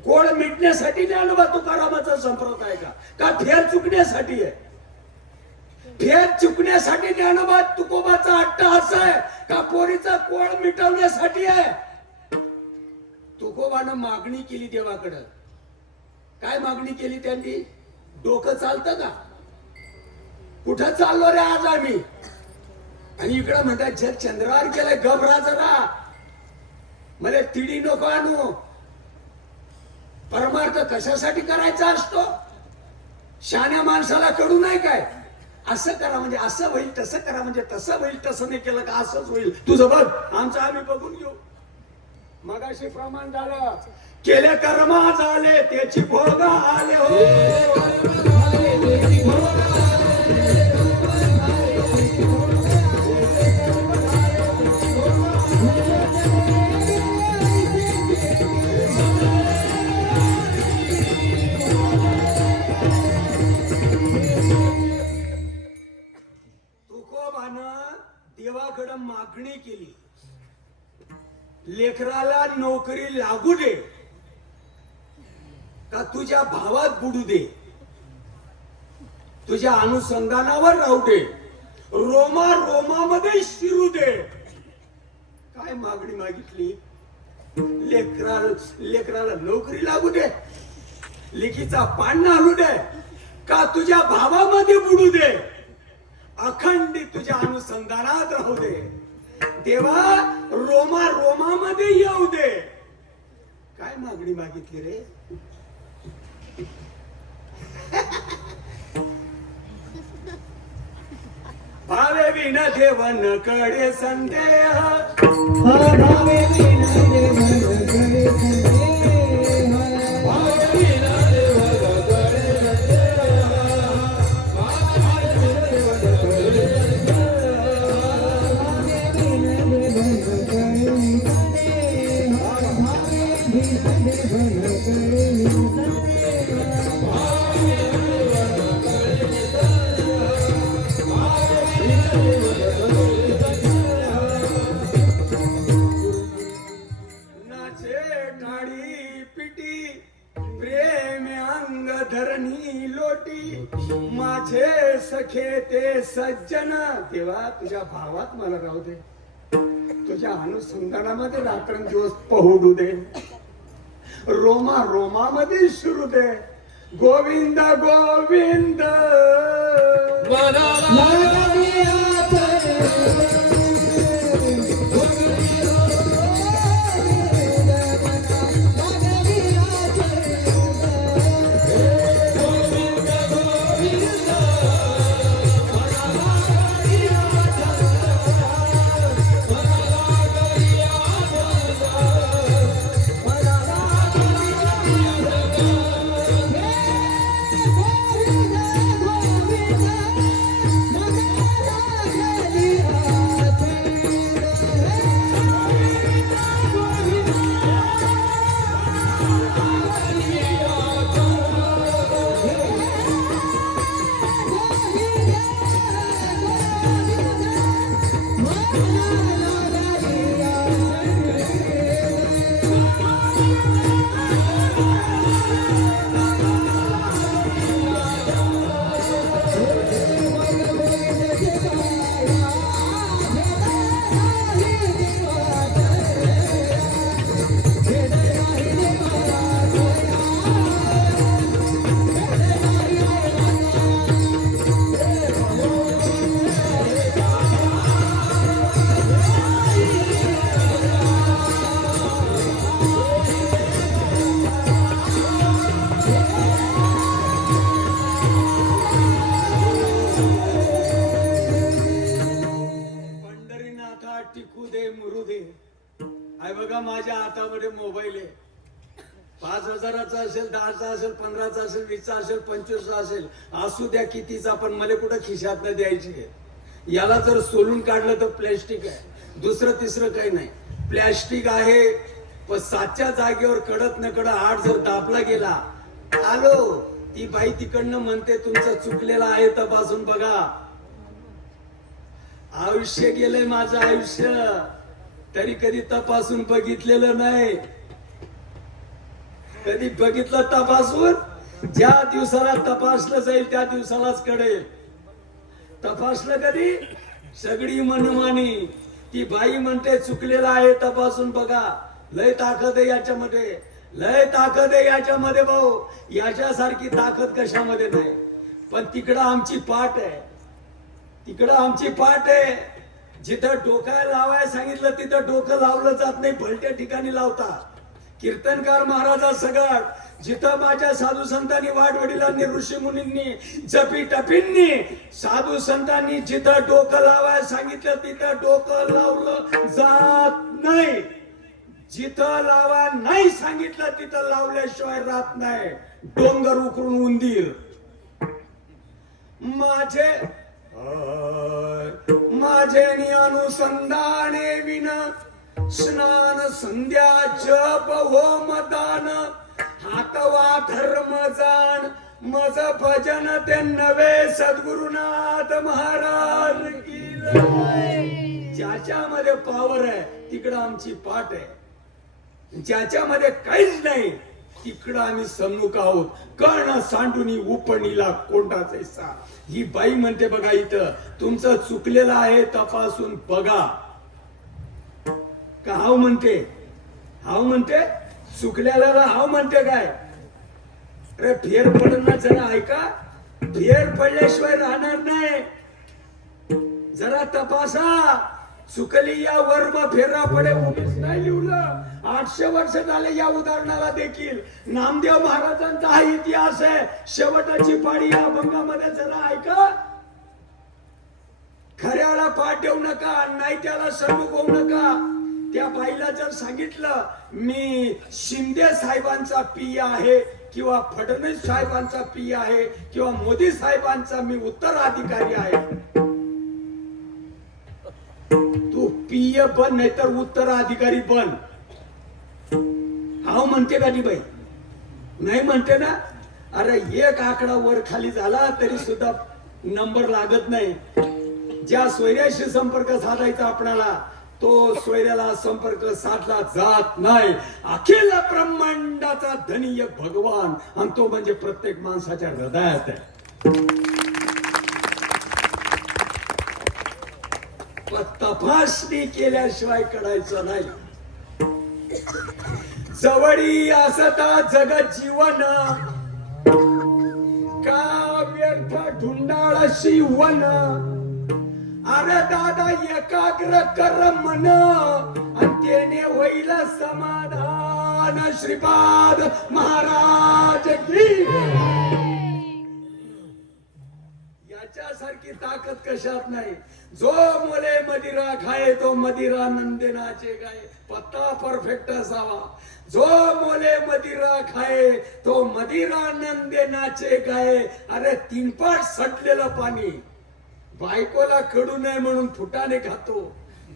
कोड मिटण्यासाठी ज्ञानोबा तुकारामाचा संप्रदाय का फेर चुकण्यासाठी आहे? फेर चुकण्यासाठी ज्ञानोबा तुकोबाचा अट्टहास आहे का पोरीचा कोड मिटवण्यासाठी आहे? तुकोबानं मागणी केली देवाकडं. काय मागणी केली त्यांनी? डोकं चालतं का? कुठं चाललो रे आज आम्ही? आणि इकडं म्हणतात जग चंद्रावर गेलंय, घबरा जरा, मला तिडी नको आणू. परमार्थ कशासाठी करायचा असतो? शहाण्या माणसाला कळू नाही काय? असं करा म्हणजे असं होईल, तसं करा म्हणजे तसं होईल, तसं नाही केलं का असंच होईल. तुझं बघ, आमचं आम्ही बघून घेऊ. मगाशी प्रमाण झालं, केले कर्म झाले त्याची भोग आले हो. देवाकडं मागणी केली, लेकराला नोकरी लागू दे का तुझ्या भावात बुडू दे, तुझ्या अनुसंधानावर राहू दे, रोमा रोमामध्ये शिरू दे. काय मागणी मागितली? लेकराला नोकरी लागू दे, लेकीचा पाळणा हलू दे का तुझ्या भावामध्ये बुडू दे, अखंडित तुझ्या अनुसंधानात राहू दे. देवा, रोमा रोमामध्ये येऊ दे. काय मागणी मागितली रे? भावे विन देवन कडे संदेह, भावे विन देवन कडे संदेह, भावे विन देवन कडे माझे सखे ते सज्जन. तेव्हा तुझ्या भावात मला राहू दे. तुझ्या अनुसंधानामध्ये रात्रंदिवस पहुडू दे, रोमा रोमामध्ये शिरू दे. गोविंद गोविंद टिकू दे मुरू दे. आहे बघा माझ्या हातामध्ये मोबाईल आहे. 5,000चा असेल, 10चा असेल, 15चा असेल, 20चा असेल, 25चा असेल, असू द्या कितीचा, पण मला कुठं खिशात न द्यायची आहे. याला जर सोलून काढलं तर प्लॅस्टिक आहे, दुसरं तिसरं काही नाही. प्लॅस्टिक आहे, पण 7च्या जागेवर कडत न कड 8 जर दाबला गेला, आलो ती बाई तिकडनं म्हणते तुमचं चुकलेलं आहे, तपासून बघा. आयुष्य गेलंय माझं आयुष्य, तरी कधी तपासून बघितलेलं नाही. कधी बघितलं तपासून? ज्या दिवसाला तपासलं जाईल त्या दिवसालाच कळेल. तपासलं कधी? सगळी मनमानी. ती बाई म्हणते चुकलेलं आहे, तपासून बघा. लय ताकद आहे याच्यामध्ये, लय ताकद आहे याच्यामध्ये भाऊ. याच्यासारखी ताकद कशामध्ये नाही. पण तिकडं आमची पाठ आहे, तिकडं आमची पाठ आहे. जिथं डोक्याला लावायला सांगितलं तिथं डोकं लावलं जात नाही, भलत्या ठिकाणी लावतात. कीर्तनकार महाराजा सगळं जिथं माझ्या साधू संतांनी, वाडवडिलांनी, ऋषी मुनींनी, जपी टपींनी, साधू संतांनी जिथं डोकं लावायला सांगितलं तिथं डोकं लावलं जात नाही. जिथं लावा नाही सांगितलं तिथं लावल्याशिवाय राहत नाही. डोंगर उकरून उंदीर. माझे अनुसंधाने विन स्नान संध्या जप होम दान, हातवा धर्म जाण, मज भजन ते नवे सद्गुरुनाथ महाराज की जय. ज्याच्यामध्ये पावर आहे तिकडं आमची पाठ आहे, ज्याच्यामध्ये काहीच नाही तिकडं आम्ही सम्मुख आहोत. कर्ण सांडुनी उपणीला कोंडाचे सा. ही बाई म्हणते बघा इथं तुमचं चुकलेलं आहे, तपासून बघा. का हाव म्हणते? हाव म्हणते? चुकलेला हाव म्हणते काय? अरे फेर पडणं जरा ऐका, फेर पडल्याशिवाय राहणार नाही. जरा तपासा. चुकली या वर्म फेरा पडे उभीच नाही लिहिलं. 800 वर्ष झाले या उदाहरणाला देखील. नामदेव महाराजांचा हा इतिहास आहे. शेवटाची पाडी या अभंगामध्ये जरा ऐका. खऱ्याला पाठ देऊ नका, नाही त्याला सन्मुख होऊ नका. त्या बाईला जर सांगितलं मी शिंदे साहेबांचा पी आहे किंवा फडणवीस साहेबांचा पी आहे किंवा मोदी साहेबांचा मी उत्तराधिकारी आहे, तू पीए बन नाही तर उत्तराधिकारी बन. हाव म्हणते का ती बाई? नाही म्हणते ना. अरे एक आकडा वर खाली झाला तरी सुद्धा नंबर लागत नाही. ज्या सोयऱ्याशी संपर्क साधायचा आपल्याला तो सोयऱ्याला संपर्क साधला जात नाही. अखिल ब्रह्मांडाचा धनी एक भगवान, आणि तो म्हणजे प्रत्येक माणसाच्या हृदयात आहे. पण तपासणी केल्याशिवाय कळायचं नाही. जवळी असता जगत जीवन का व्यर्थ ढुंडाळशी वन. अरे दादा एकाग्र कर मन आणि त्याने होईल समाधान. श्रीपाद महाराज की. याच्यासारखी ताकद कशात नाही. जो मुले मदिरा खाय तो मदिरा नंदनाचे गाय. पत्ता परफेक्ट असावा. जो मोले मदिरा खाय तो मदिरा नंदनाचे गाय. अरे तीनपाट सटलेलं पाणी. बायकोला कडू नये म्हणून फुटाणे खातो,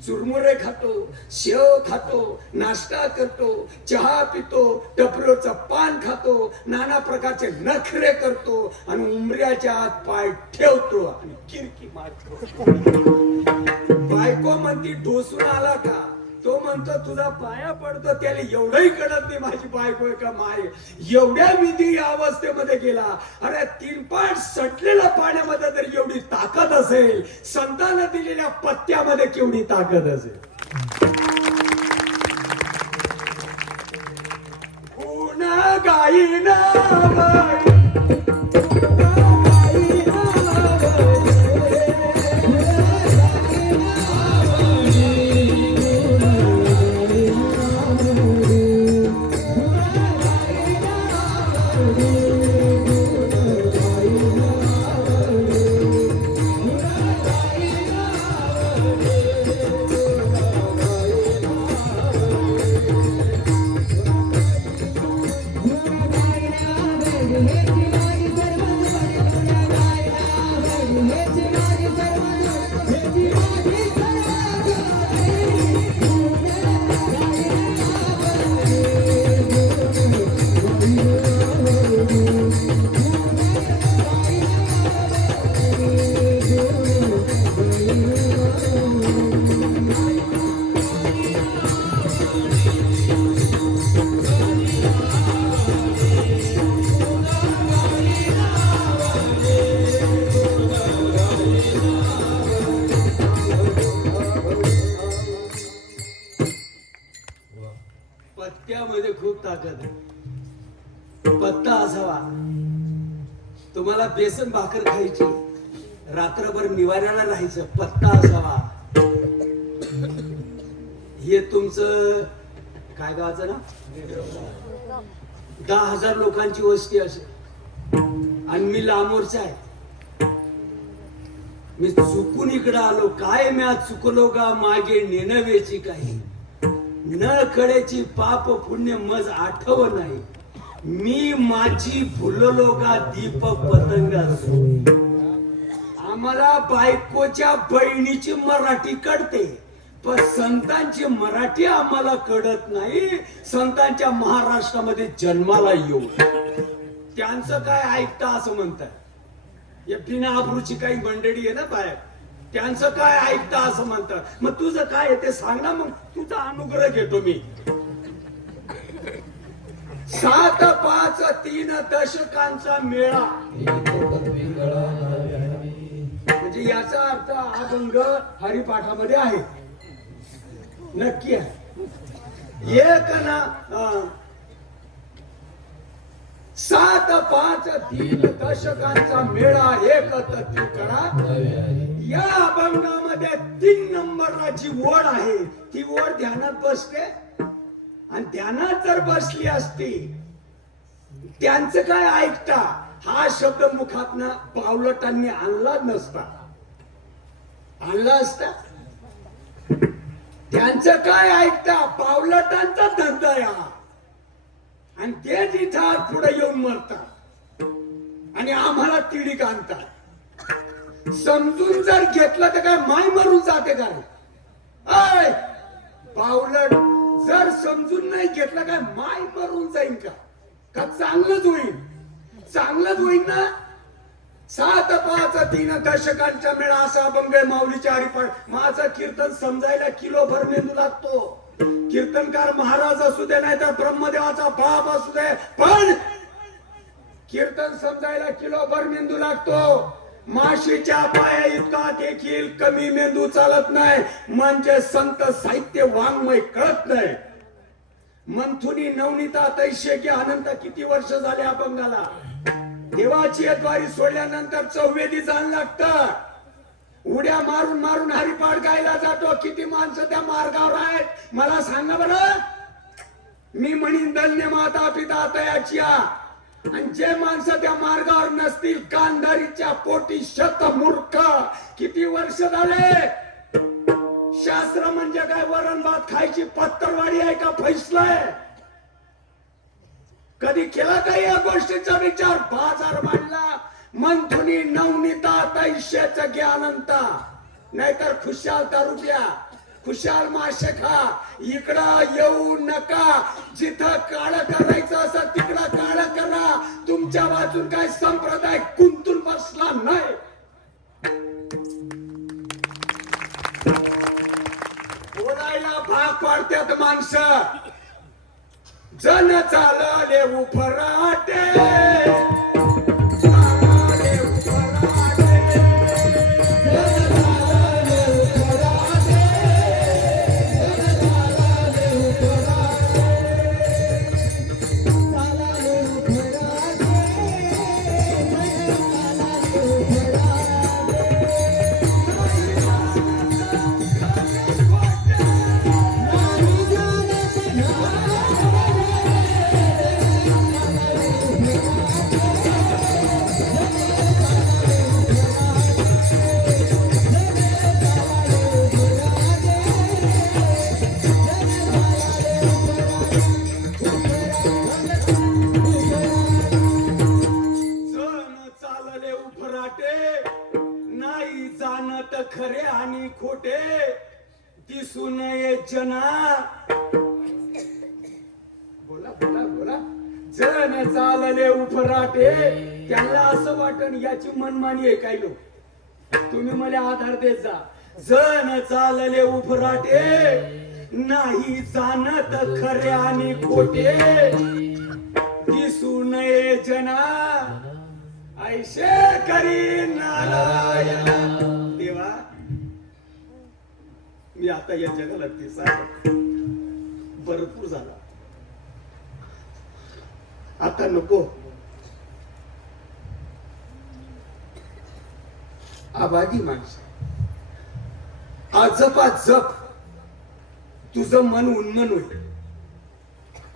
चुरमुरे खातो, शेव खातो, नाश्ता करतो, चहा पितो, टपरोचं पान खातो, नाना प्रकारचे नखरे करतो आणि उमऱ्याच्या आत पाय ठेवतो आणि किरकी मारतो. बायको म्हणती ढोसून आला का. तो म्हणतो तुझा पाया पडतो. त्याला एवढंही कळत नाही माझी बायको आहे का माय. एवढ्या विधी या अवस्थेमध्ये गेला. अरे तीनपाट सटलेल्या पाण्यामध्ये जर एवढी ताकद असेल, संतांना दिलेल्या पत्त्यामध्ये केवढी ताकद असेल. गुण गाईना पत्त्यामध्ये खूप ताकद आहे. पत्ता असावा. तुम्हाला बेसन भाकर खायची, रात्रभर निवाऱ्याला राहायचं, पत्ता असावा. हे तुमचं काय गावाचं ना 10,000 लोकांची वस्ती असेल आणि मी लांबवरचा आहे. मी चुकून इकडं आलो. काय मी आज चुकलो का मागे नेनवेची काही न कळेची पाप पुण्य मज आठव नाही. मी माझी भुललो का दीप पतंग. आम्हाला बायकोच्या बहिणीची मराठी कळते पण संतांची मराठी आम्हाला कळत नाही. संतांच्या महाराष्ट्रामध्ये जन्माला येऊ त्यांचं काय ऐकता असं म्हणतात. या बिना आबरूची काही मंडळी आहे ना बाहेर. त्यांचं काय ऐकता असं म्हणतात. मग तुझं काय आहे ते सांग ना. मग तुझा अनुग्रह घेतो मी. 7, 5, 3 दशकांचा मेळा म्हणजे याचा अर्थ अभंग हरिपाठामध्ये आहे. नक्की आहे. एक ना 7, 5, 3 दशकांचा मेळा एक तत्व करा. या अभंगामध्ये 3 नंबरला जी ओढ आहे ती ओढ ध्यानात बसते. आणि ध्यानात जर बसली असती त्यांचं काय ऐकता हा शब्द मुखातनं पावलटांनी आणला नसता. आणला असता. त्यांचं काय ऐकता पावलटांचा धंदा या. आणि ते जिथं पुढे येऊन मरतात आणि आम्हाला तिडीक आणतात. समजून जर घेतलं तर काय माय मरून जाते काय. पावलट जर समजून नाही घेतलं काय माय मरून जाईल का चांगलंच होईल. चांगलंच होईल ना. 7, 5, 3 दशकांचा मेळा असा अभंग माऊलीच्या हरिपाठ. माझं कीर्तन समजायला किलोभर मेंदू लागतो. कीर्तनकार महाराज असू दे नाही तर ब्रह्मदेवाचा बाप असू दे पण कीर्तन समजायला किलोभर मेंदू लागतो. माशीच्या पाया इतका देखील कमी मेंदू चालत नाही. म्हणजे संत साहित्य वाङ्मय कळत नाही. मंथुनी नवनीता तैशे की अनंत किती वर्ष झाले अभंगाला. देवाची द्वारी सोडल्यानंतर चौवेदी जाण लागतं. उड्या मारून मारून हरिपाठ गायला जातो. किती माणसं त्या मार्गावर आहेत मला सांगा बरं. मी म्हणीन धन्य माता पिता तयाची. आणि जे माणसं त्या मार्गावर नसतील गांधारीच्या पोटी शत मूर्ख. किती वर्ष झाले. शास्त्र म्हणजे काय वरण भात खायची पत्तरवाडी आहे का फैसला आहे. कधी केला का या गोष्टीचा विचार. बाजार मांडला मंथुनी नवनीता तैशेच ज्ञानंता. नाहीतर खुशाल दारू प्या, खुशाल मासे खा. इकडं येऊ नका. जिथं काळ करायचं असं तिकडं काळ करा. तुमच्या बाजून काय संप्रदाय गुंतून बसला नाही. बोलायला भाग पाडतात माणसं. जन चालले उफराटे. नाही जाणत खरे आणि खोटे. दिसू नये जना. बोला बोला बोला. जण चालले उफराटे. त्यांना असं वाटण याची मनमानी आहे. काही लोक तुम्ही मला आधार देत जा. जण चालले उफराटे. नाही जाणत खरे आणि खोटे. दिसू नये जना. ऐशे करी नारायण. देवा मी आता या जगाला पिसा भरपूर झाला. आता नको. आबादी माणसं आजपा जप. तुझं मन उन्मन होईल.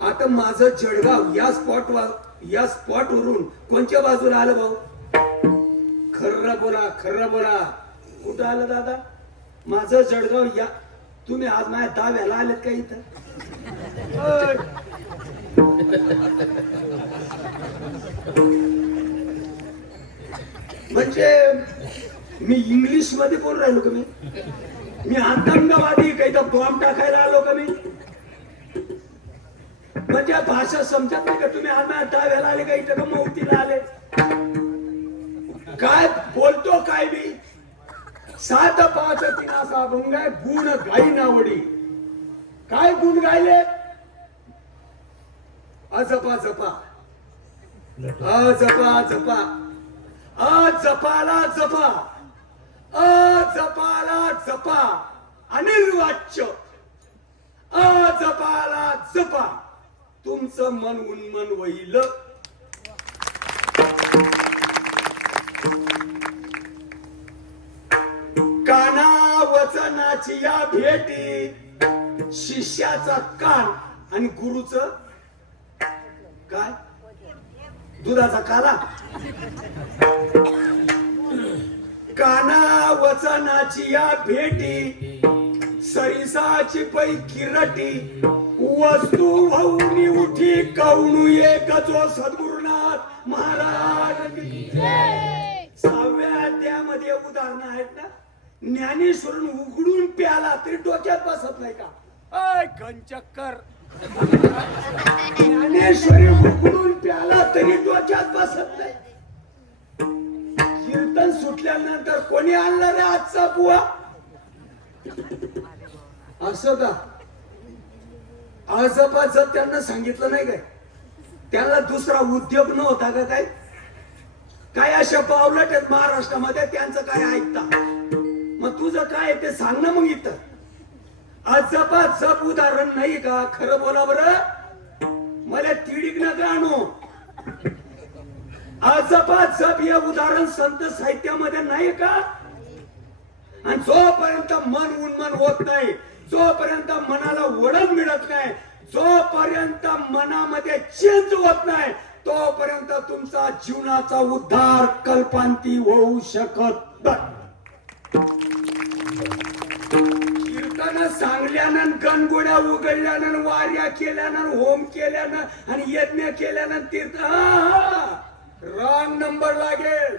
आता माझं जळगाव या स्पॉट वरून कोणत्या बाजूला आलं भाऊ. खर्र बोला खर्र बोला. कुठं आलं दादा माझं जळगाव. या तुम्ही आज माझ्या दाव्याला आलेत का इथं. म्हणजे मी इंग्लिश मध्ये बोल राहिलो का. मी आतंकवादी काही तर बॉम्ब टाकायला आलो का मी. म्हणजे भाषा समजत नाही का. तुम्ही आज दाव्याला आले का इथं का मौतीला आले. काय बोलतो काय मी. 7 5 3 असा अभंग आहे. गुण गाई नावडी. काय गुण गायले. अजपा जपा अजपा जपा. अजपाला जपा अजपाला जपा. अनिर्वाच्य अजपाला जपा. तुमचं मन उन्मन होईल. काना वचनाची या भेटी. शिष्याचा कान आणि गुरुचं काय. दुधाचा काला. काना वचनाची या भेटी. सरिसाची पैकी रटी. वस्तू होऊनी उठी कवणू एक जो सद्गुरुनाथ महाराज. 6व्या अध्यायामध्ये उदाहरण आहेत ना. ज्ञानेश्वरून उघडून प्याला तरी डोक्यात बसत नाही का. घनचक्कर. ज्ञानेश्वरी उघडून प्याला तरी डोक्यात बसत नाही. कीर्तन सुटल्यानंतर कोणी आणणार आहे आजचा बुवा. असं का. आजपाचं त्यांना सांगितलं नाही काय. त्यांना दुसरा उद्योग नव्हता का काय. काय अशा पावलट आहेत महाराष्ट्रामध्ये, त्यांचं काय ऐकता? मग तुझं काय ते सांग ना मग इथं. अजपाजप उदाहरण नाही का? खरं बोला बरं, मला तिडीक नका आणू. अजपाजप हे उदाहरण संत साहित्यामध्ये नाही का? आणि जोपर्यंत मन उन्मन होत नाही, जोपर्यंत मनाला वळण मिळत नाही, जोपर्यंत मनामध्ये चेंज होत नाही, तोपर्यंत तुमचा जीवनाचा उद्धार कल्पांती होऊ शकत नाही. कीर्तन सांगल्यानं, गणगोड्या उघडल्यानं, वार्या केल्यानं, होम केल्यानं आणि यज्ञ केल्यानं तीर्थ रॉंग नंबर लागेल.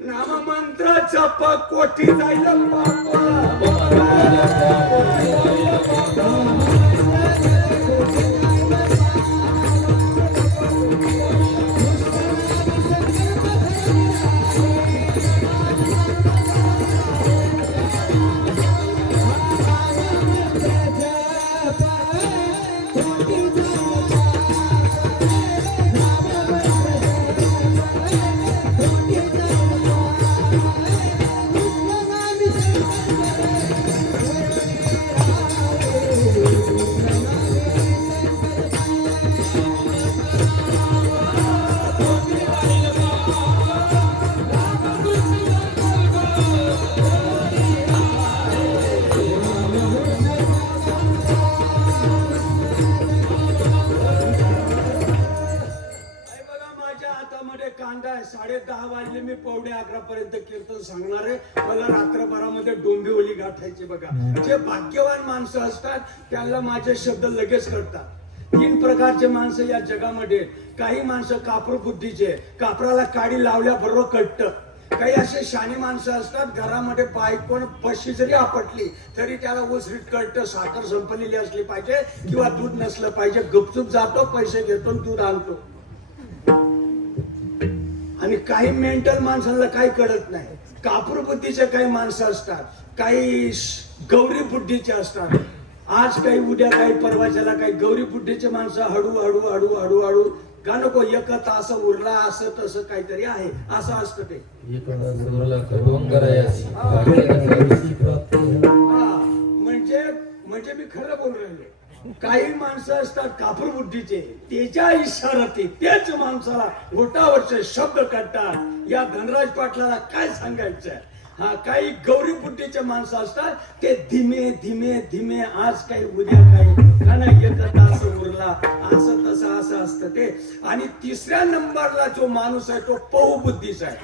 नाममंत्र जप कोटी जाईल कांदा आहे. 10:30 वाजले, मी 11:45 पर्यंत कीर्तन सांगणार आहे. मला रात्रभरामध्ये डोंबिवली गाठायची बघा. जे भाग्यवान माणसं असतात त्यांना माझे शब्द लगेच कळतात. 3 प्रकारचे माणसं या जगामध्ये. काही माणसं कापूर बुद्धीचे, कापराला काडी लावल्याबरोबर कळतं. काही असे शाणी माणसं असतात, घरामध्ये बायकोण बशी जरी आपटली तरी त्याला उसरीत कळतं, साखर संपलेली असली पाहिजे किंवा दूध नसलं पाहिजे. गपचूप जातो, पैसे घेतो, दूध आणतो. आणि काही मेंटल माणसांना काही कळत नाही. कापूर बुद्धीचे काही माणसं असतात, काही गौरी बुद्धीचे असतात. आज काही, उद्या काही, परवाच्याला काही. गौरी बुद्धीचे माणसं हळूहळू हळू हळूहळू का नको, एक तास उरला असं तसं काहीतरी आहे, असं असतं ते. म्हणजे मी खरं बोल राहिले. काही माणसं असतात कापूर बुद्धीचे, त्याच्या इशाराती त्याच माणसाला घोटावरचे शब्द काढतात. या धनराज पाटलाला काय सांगायचं. हा, काही गौरी बुद्धीचे माणसं असतात, ते धीमे धीमे धीमे, आज काही उद्या काही, का नाही, एक तास उरला असं तसं असं असतं ते. आणि 3ऱ्या नंबरला जो माणूस आहे तो पहू बुद्धीचा आहे.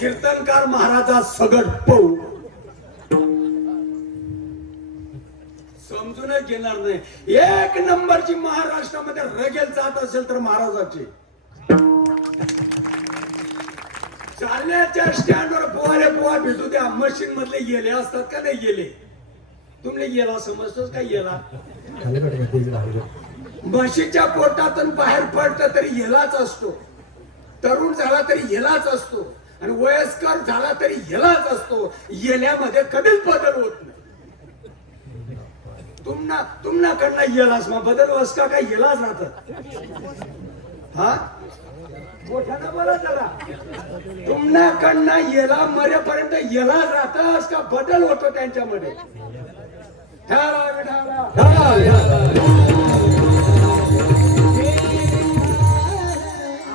कीर्तनकार महाराजा सगळ पहू, समजूनच घेणार नाही. 1 नंबरची महाराष्ट्रामध्ये रगेल जात असेल तर महाराजाची. चालण्याच्या स्टँडवर पोहा भेटू द्या. मशीन मधले गेले असतात का नाही गेले? तुम्ही गेला समजतोस का? गेला म्हशीच्या पोटातून बाहेर पडतं तरी गेलाच असतो. तरुण झाला तरी गेलाच असतो आणि वयस्कर झाला तरी गेलाच असतो. गेल्यामध्ये कधीच बदल होत नाही. तुम्हाकडनं येलाच मग बदल वस का काय येलाच राहतात. हा, मोठ्यानं बोला जरा. तुम्हाकडनं येला मरेपर्यंत येलाच राहतास का बदल होतो त्यांच्यामध्ये?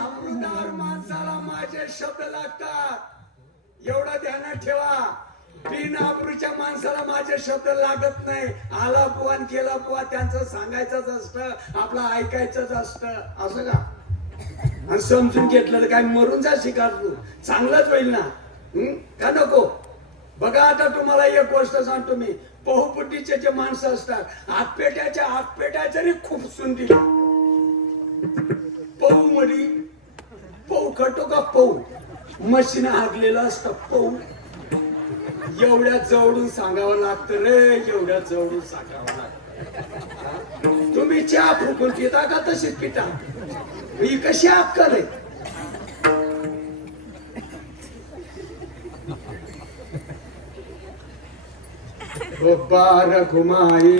अमृतार माणसाला माझे शब्द लागतात, एवढं ध्यानात ठेवा. बिन आबरूच्या माणसाला माझे शब्द लागत नाही. आला पोवा केला पोवा त्यांचं सांगायचंच असतं, आपलं ऐकायचंच असतं. असं का? आणि समजून घेतलं तर काय मरून जा शिकार तू, चांगलंच होईल ना. का नको? बघा आता तुम्हाला एक गोष्ट सांगतो मी. बहुपुटीचे जे माणसं असतात, हातपेट्या जरी खूप सुंदर पहू मधी पहू खटो का पहू मशीन हागलेलं असतं. पहू एवढ्या जवळून सांगावं लागतं रे, एवढ्या जवळून सांगावं लागतं. तुम्ही चहा फुकून पिता का तशीच पिता? ही कशी अक्कल आहे? बार घुमाई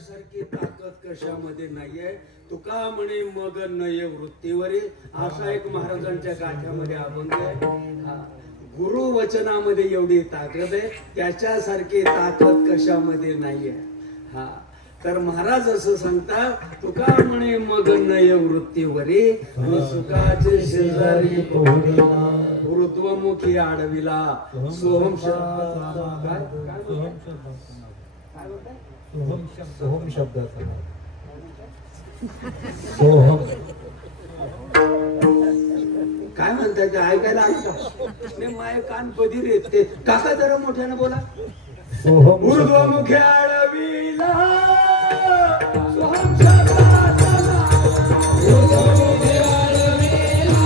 त्याच्यासारखी ताकद कशामध्ये नाहीये. तुका म्हणे मग नये वृत्तीवरील असा एक महाराजांच्या गाथ्यामध्ये अभंग आहे. हा. गुरु वचनामध्ये एवढी ताकद आहे, त्याच्यासारखी ताकद कशामध्ये नाहीये. हा. तर महाराज असं सांगतात, तुका म्हणे मग नये वृत्तीवरी सुखाचे शेजारी ऊर्ध्वमुखी आडविला सोहम सोहम शब्दाचा सोहम काय म्हणताय ते ऐकायला आलं का? नाही, माय कान बधीर येते. काका जरा मोठ्यानं बोला. सोहम ऊर्ध्वमुखी आडविला सोहम शब्दाचा ऊर्ध्वमुखी आडविला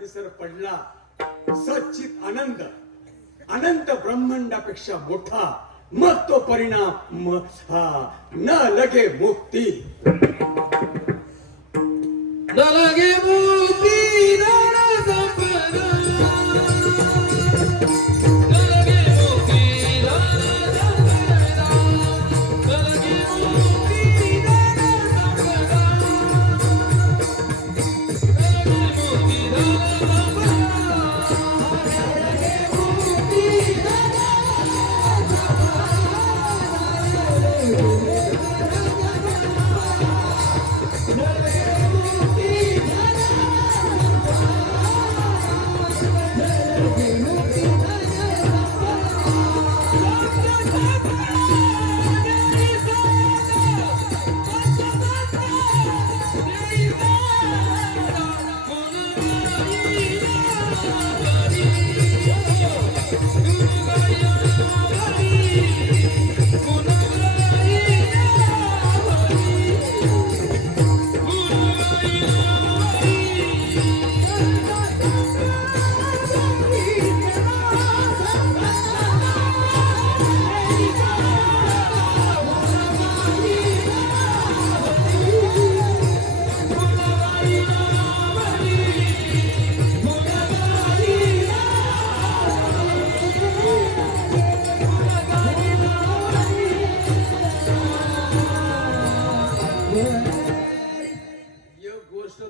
विसर पडला. सच्चित आनंद अनंत ब्रह्मांडापेक्षा मोठा, मग तो परिणाम न लगे मुक्ती. न लगे मुक्ती न संपदा, न लगे मुक्ती न संपदा, न लगे मुक्ती न संपदा,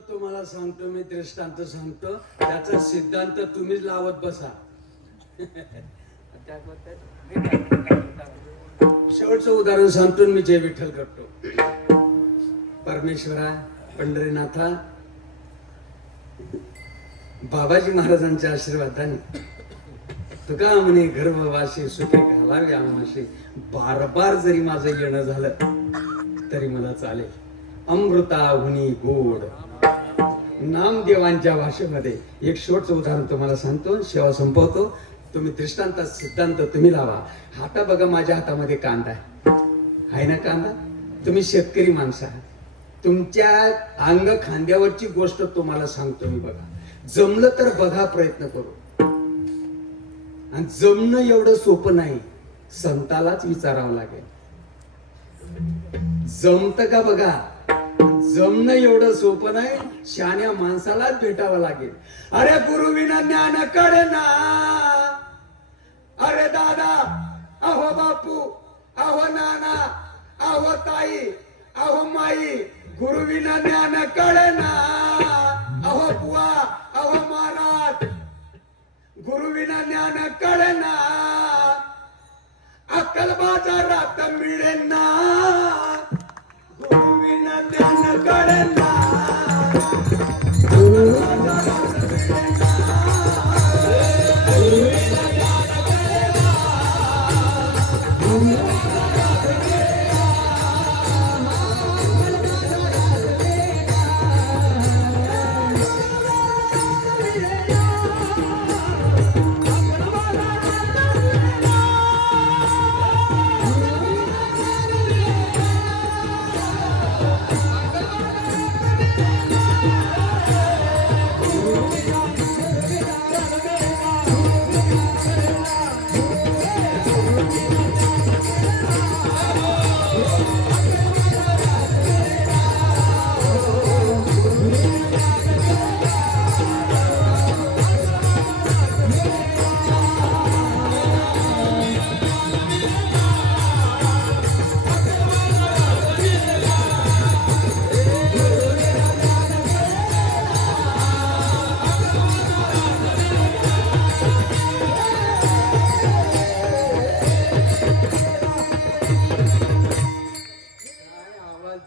तुम्हाला सांगतो, मी दृष्टांत सांगतो, त्याचा सिद्धांत तुम्हीच लावत बसा. शेवटचं उदाहरण सांगतो, मी जय विठ्ठल करतो. परमेश्वरा, पंढरीनाथा, बाबाजी महाराजांच्या आशीर्वादाने तुका म्हणे गर्भवासी सुखे घालावे आमाशी. बार बार जरी माझं येणं झालं तरी मला चालेल. अमृताहुनी गोड नामदेवांच्या भाषेमध्ये एक शेवटचं उदाहरण तुम्हाला सांगतो, सेवा संपवतो. तुम्ही दृष्टांत सिद्धांत तुम्ही लावा. हाता बघा, माझ्या हातामध्ये कांदा आहे ना. कांदा, तुम्ही शेतकरी माणसं आहात. तुमच्या अंग खांद्यावरची गोष्ट तुम्हाला सांगतो मी. बघा, जमलं तर बघा, प्रयत्न करू. आणि जमणं एवढं सोपं नाही, संतालाच विचारावं लागेल. जमतं का बघा. जमणं एवढं सोपं नाही, शहाण्या माणसालाच भेटावं लागेल. अरे गुरुविना ज्ञान कळेना. अरे दादा, अहो बापू, अहो नाना, अहो ताई, अहो माई, गुरुविना ज्ञान कळेना. अहो बुवा, अहो महाराज, गुरुविना ज्ञान कळेना. अक्कल बाजारात मिळेना. गुरुविना ज्ञान कळेना.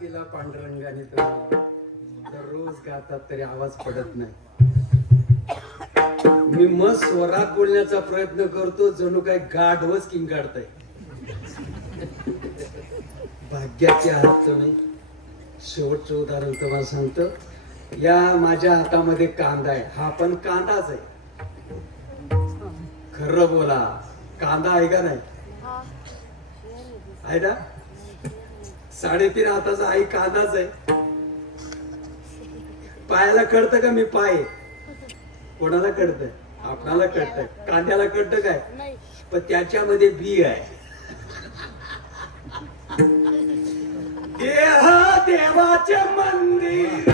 दिला पांडुरंगाने तुम्ही. दररोज गातात तरी आवाज पडत नाही. मी मस्त स्वरात बोलण्याचा प्रयत्न करतो, जणू काय गाढवच किंकाडताय. भाग्याचे आहात तुम्ही. शेवटचं उदाहरण तुम्हाला सांगतो. या माझ्या हातामध्ये कांदा आहे, हा पण कांदाच आहे. खरं बोला, कांदा आहे का नाही? आहे ना? 3.5 हाताचा आहे, कांदाच आहे. पायाला कळतं का मी पाय आहे? कोणाला कळतंय? आपणाला कळतंय. कांद्याला कळतं काय? पण त्याच्यामध्ये बी आहे. देह देवाचे मंदिर,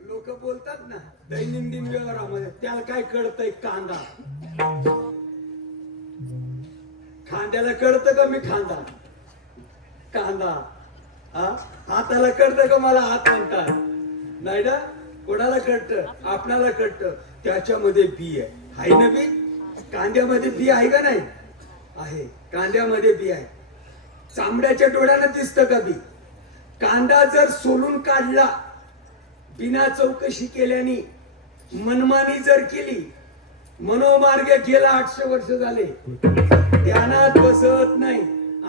लोक बोलतात ना दैनंदिन व्यवहारामध्ये, त्याला काय कळतंय? कांदा. खांद्याला कळतं का मी खांदा? कांदा. हाताला कळतं का मला हात म्हणतात? नाही ना? कोणाला कळतं? आपणाला कळतं. त्याच्यामध्ये बी आहे. हाय ना बी? कांद्यामध्ये बी आहे का नाही? आहे. कांद्यामध्ये बी आहे. चांबड्याच्या डोळ्यानं दिसतं का बी? कांदा जर सोलून काढला बिना चौकशी केल्याने, मनमानी जर केली, मनोमार्ग गेला 800 वर्ष झाले, ध्यानात बसत नाही.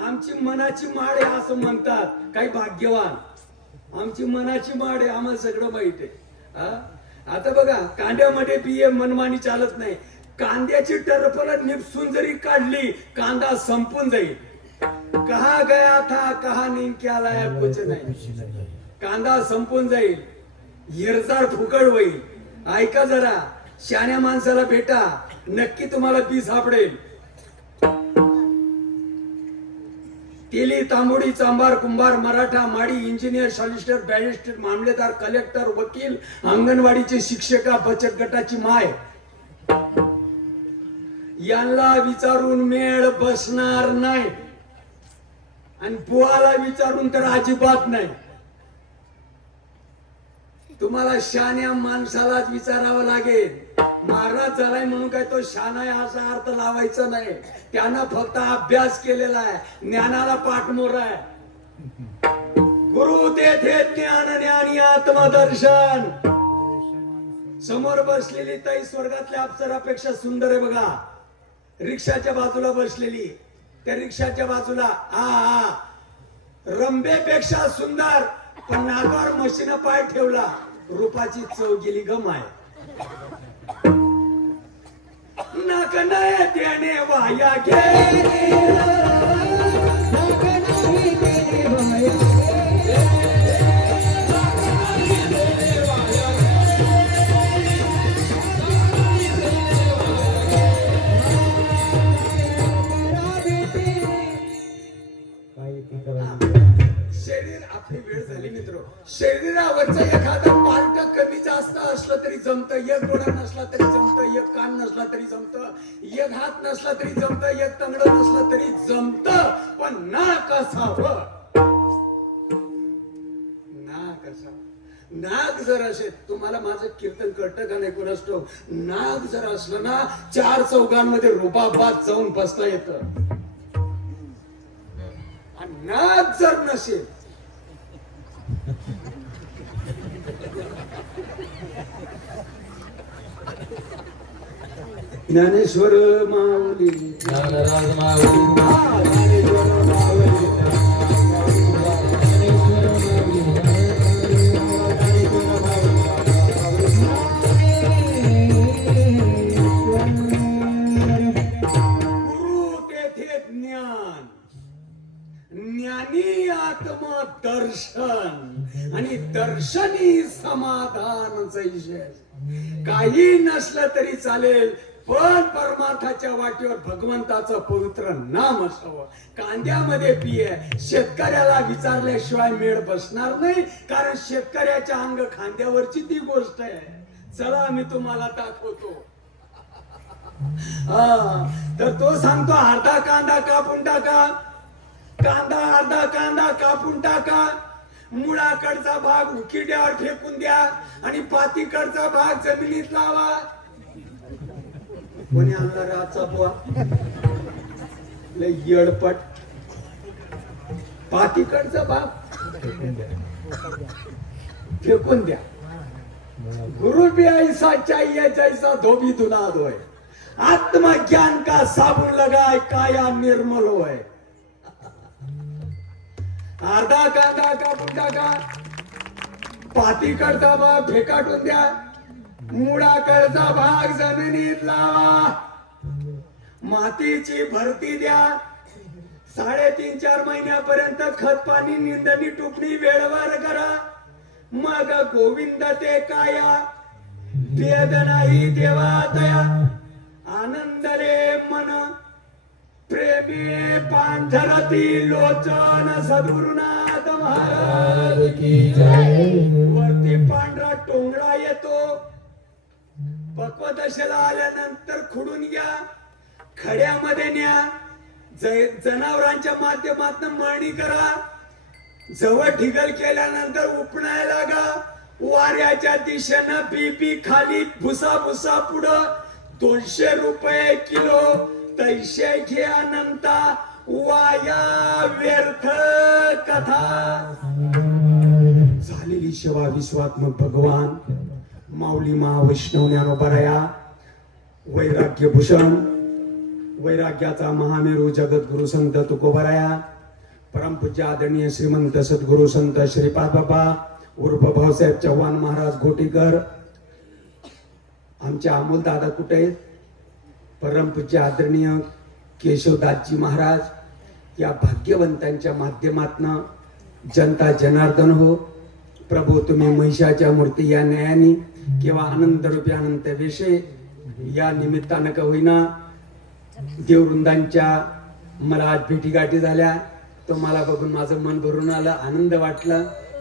आमची मनाची माड आहे असं म्हणतात काही भाग्यवान. आमची मनाची माड आहे, आम्हाला सगळं माहित आहे. आता बघा, कांद्यामध्ये बिये मनमानी चालत नाही. कांद्याची टरफल निपसून जरी काढली, कांदा संपून जाईल. कहा गया था कहा निंक्या लाया कुछ नाही. कांदा संपून जाईल, हिरजार फुकट होईल. ऐका जरा, शहाण्या माणसाला भेटा, नक्की तुम्हाला बी सापडेल. तेली, तांबोडी, चांभार, कुंभार, मराठा, माडी, इंजिनियर, सॉलिसिटर, बॅरिस्टर, मामलेदार, कलेक्टर, वकील, अंगणवाडीचे शिक्षका, बचत गटाची माय, यांना विचारून मेळ बसणार नाही. आणि बुवाला विचारून तर अजिबात नाही. तुम्हाला शहाण्या माणसालाच विचारावं लागेल. महाराज झालाय म्हणून काय तो शहाणा आहे असा अर्थ लावायचा नाही. त्यानं फक्त अभ्यास केलेला आहे, ज्ञानाला पाठमोर आहे. गुरु तेथे ज्ञान, ज्ञानी आत्मदर्शन. समोर बसलेली ताई स्वर्गातल्या अप्सरापेक्षा सुंदर आहे बघा. रिक्षाच्या बाजूला बसलेली, त्या रिक्षाच्या बाजूला रंबेपेक्षा सुंदर, पण नाकावर मशीन पाय ठेवला, रूपाची चव गेली गमाय. नाक नाही त्याने वाया गेला, नाक नाही त्याने वाया शरीर. आपली वेळ झाली मित्र. शरीरावरचं एखादं पार्ट कमी जास्त असलं तरी जमतं. एक डोळा नसला तरी जमतं, एक कान नसला तरी जमतं, एक हात नसला तरी जमतं, एक तंगड नसलं तरी जमतं. पण नाक असावं. नाक असावं. नाक जर असेल, तुम्हाला माझं कीर्तन कळतं का नाही कोणास ठाऊक. नाक जर असलं ना, 4 चौघांमध्ये रुबाबात जाऊन बसता येतं. नाक जर नसेल, ज्ञानेश्वर माऊली, ज्ञानराज माऊली, ज्ञानेश्वर माऊली, गुरु तेथे ज्ञान, ज्ञानी आत्मदर्शन आणि दर्शनी समाधान. काही नसलं तरी चालेल, पण परमार्थाच्या वाटेवर भगवंताचं पवित्र नाम असावं. कांद्यामध्ये बी आहे. शेतकऱ्याला विचारल्याशिवाय मेळ बसणार नाही, कारण शेतकऱ्याच्या अंग खांद्यावरची ती गोष्ट आहे. चला मी तुम्हाला दाखवतो. तर तो सांगतो अर्धा कांदा कापून टाका, अर्धा कांदा कापून टाका. मुळाकडचा भाग उकिड्यावर फेकून द्या आणि पातीकडचा भाग जमिनीत लावा. कोणी आणला रातचा पोहा लय येडपट. पातीकडचा भाग फेकून द्या. गुरु भी ऐसा चाहिए जैसा धोबी धुला धोए, आत्मज्ञान का साबुन लगाए काया निर्मल होए. अर्धा कांदा कापून टाका, पातीकडचा भाग फेकाटून द्या, मुळाकडचा भाग जमिनीत लावा, मातीची भरती द्या. 3.5-4 महिन्यापर्यंत खत पाणी निंदणी टुकणी वेळेवर करा. मग गोविंद ते काया भेद नाही देवा दया. आनंद रे मन प्रेमी पांढरती लोचन सद्गुरुनाथ महाराज की जय. वरती पांढरा टोंगळा येतो. पक्वदशेला आल्यानंतर खुडून घ्या, खड्यामध्ये न्या, जनावरांच्या माध्यमातून मळणी करा. जवळ ढिगल केल्यानंतर उपणायला लागा. वाऱ्याच्या दिशेनं बीपी खाली, भुसा भुसा पुढं. 200 रुपये किलो तैशे घे अनंता, वाया व्यर्थ कथा. झालेली सेवा विश्वात्मक भगवान माऊली महावैष्णव ज्ञानोबराया वैराग्य भूषण, वैराग्याचा महामेरू जगद्गुरु संत तुकोबराया, परमपूज्य आदरणीय श्रीमंत सद्गुरु संत श्रीपाद बाबा उर्फ भाऊसाहेब चव्हाण महाराज घोटीकर. आमचे अमोल दादा कुठे आहेत? परमपूज्य आदरणीय केशवदासजी महाराज. या भाग्यवंतांच्या माध्यमातनं जनता जनार्दन हो. प्रभू तुम्ही महिषाच्या मूर्ती या न्यायाने किंवा आनंद रूपी अनंत विषय या निमित्तानं का होईना देववृंदांच्या मला आज भेटीगाठी झाल्या. तो मला बघून माझं मन भरून आलं, आनंद वाटला.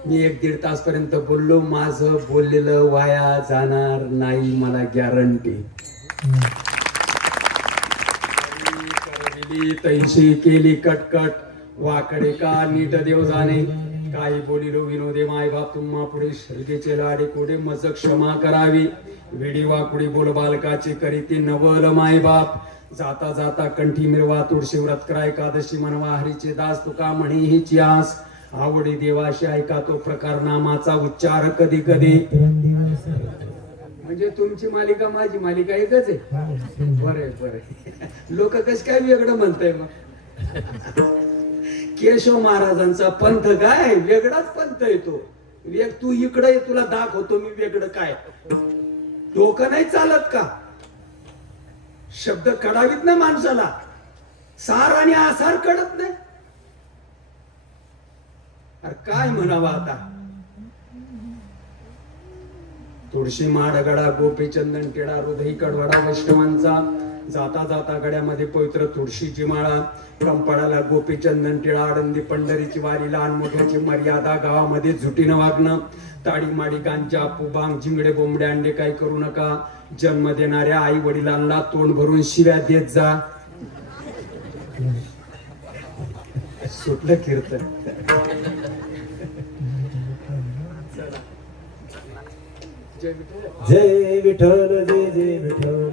मी 1-1.5 तास पर्यंत बोललो. माझं बोललेलं वाया जाणार नाही, मला गॅरंटी. तैशी केली कटकट वाकडे का नीट देव जाणे. काही बोलिलो विनोदे माय बाप तुम्हा पुढे श्रद्धेचे लाडे कोडे मज क्षमा करावी. वेडी वाकुडी बोल बालकाचे करीती नवल माय बाप. जाता जाता कंठी मिरवा तुळशी व्रत करा एकादशी मनवा हरीचे दास तुका म्हणे हिची आस. आवडी देवाशी ऐका तो प्रकार नामाचा उच्चार कधी कधी. म्हणजे तुमची मालिका माझी मालिका एकच आहे. बरे बरे लोक कस काय वेगळं म्हणताय मग. केशव महाराजांचा पंथ काय वेगळाच पंथ येतो. तू इकडे तुला दाखवतो मी वेगळं काय. डोकं नाही चालत का? शब्द कडावीत ना माणसाला, सार आणि आसार कळत नाही. अरे काय म्हणावं आता. तुळशी माडगडा गोपी चंदन टिळा हृदय कडवडा वैष्णवांचा. जाता जाता गड्यामध्ये पवित्र तुळशीची माळा. कंपळाला गोपी चंदन टिळा आळंदी पंढरीची वारी. लहान मोठ्याची मर्यादा, गावामध्ये झुटीनं वागणं. ताडी माडी गांजा पुबांग जिंगडे बोंबडे अंडे काही करू नका. जन्म देणाऱ्या आई वडिलांना तोंड भरून शिव्या देत जा. सुटलं कीर्तन. जय विठ्ठल जय जय विठ्ठल.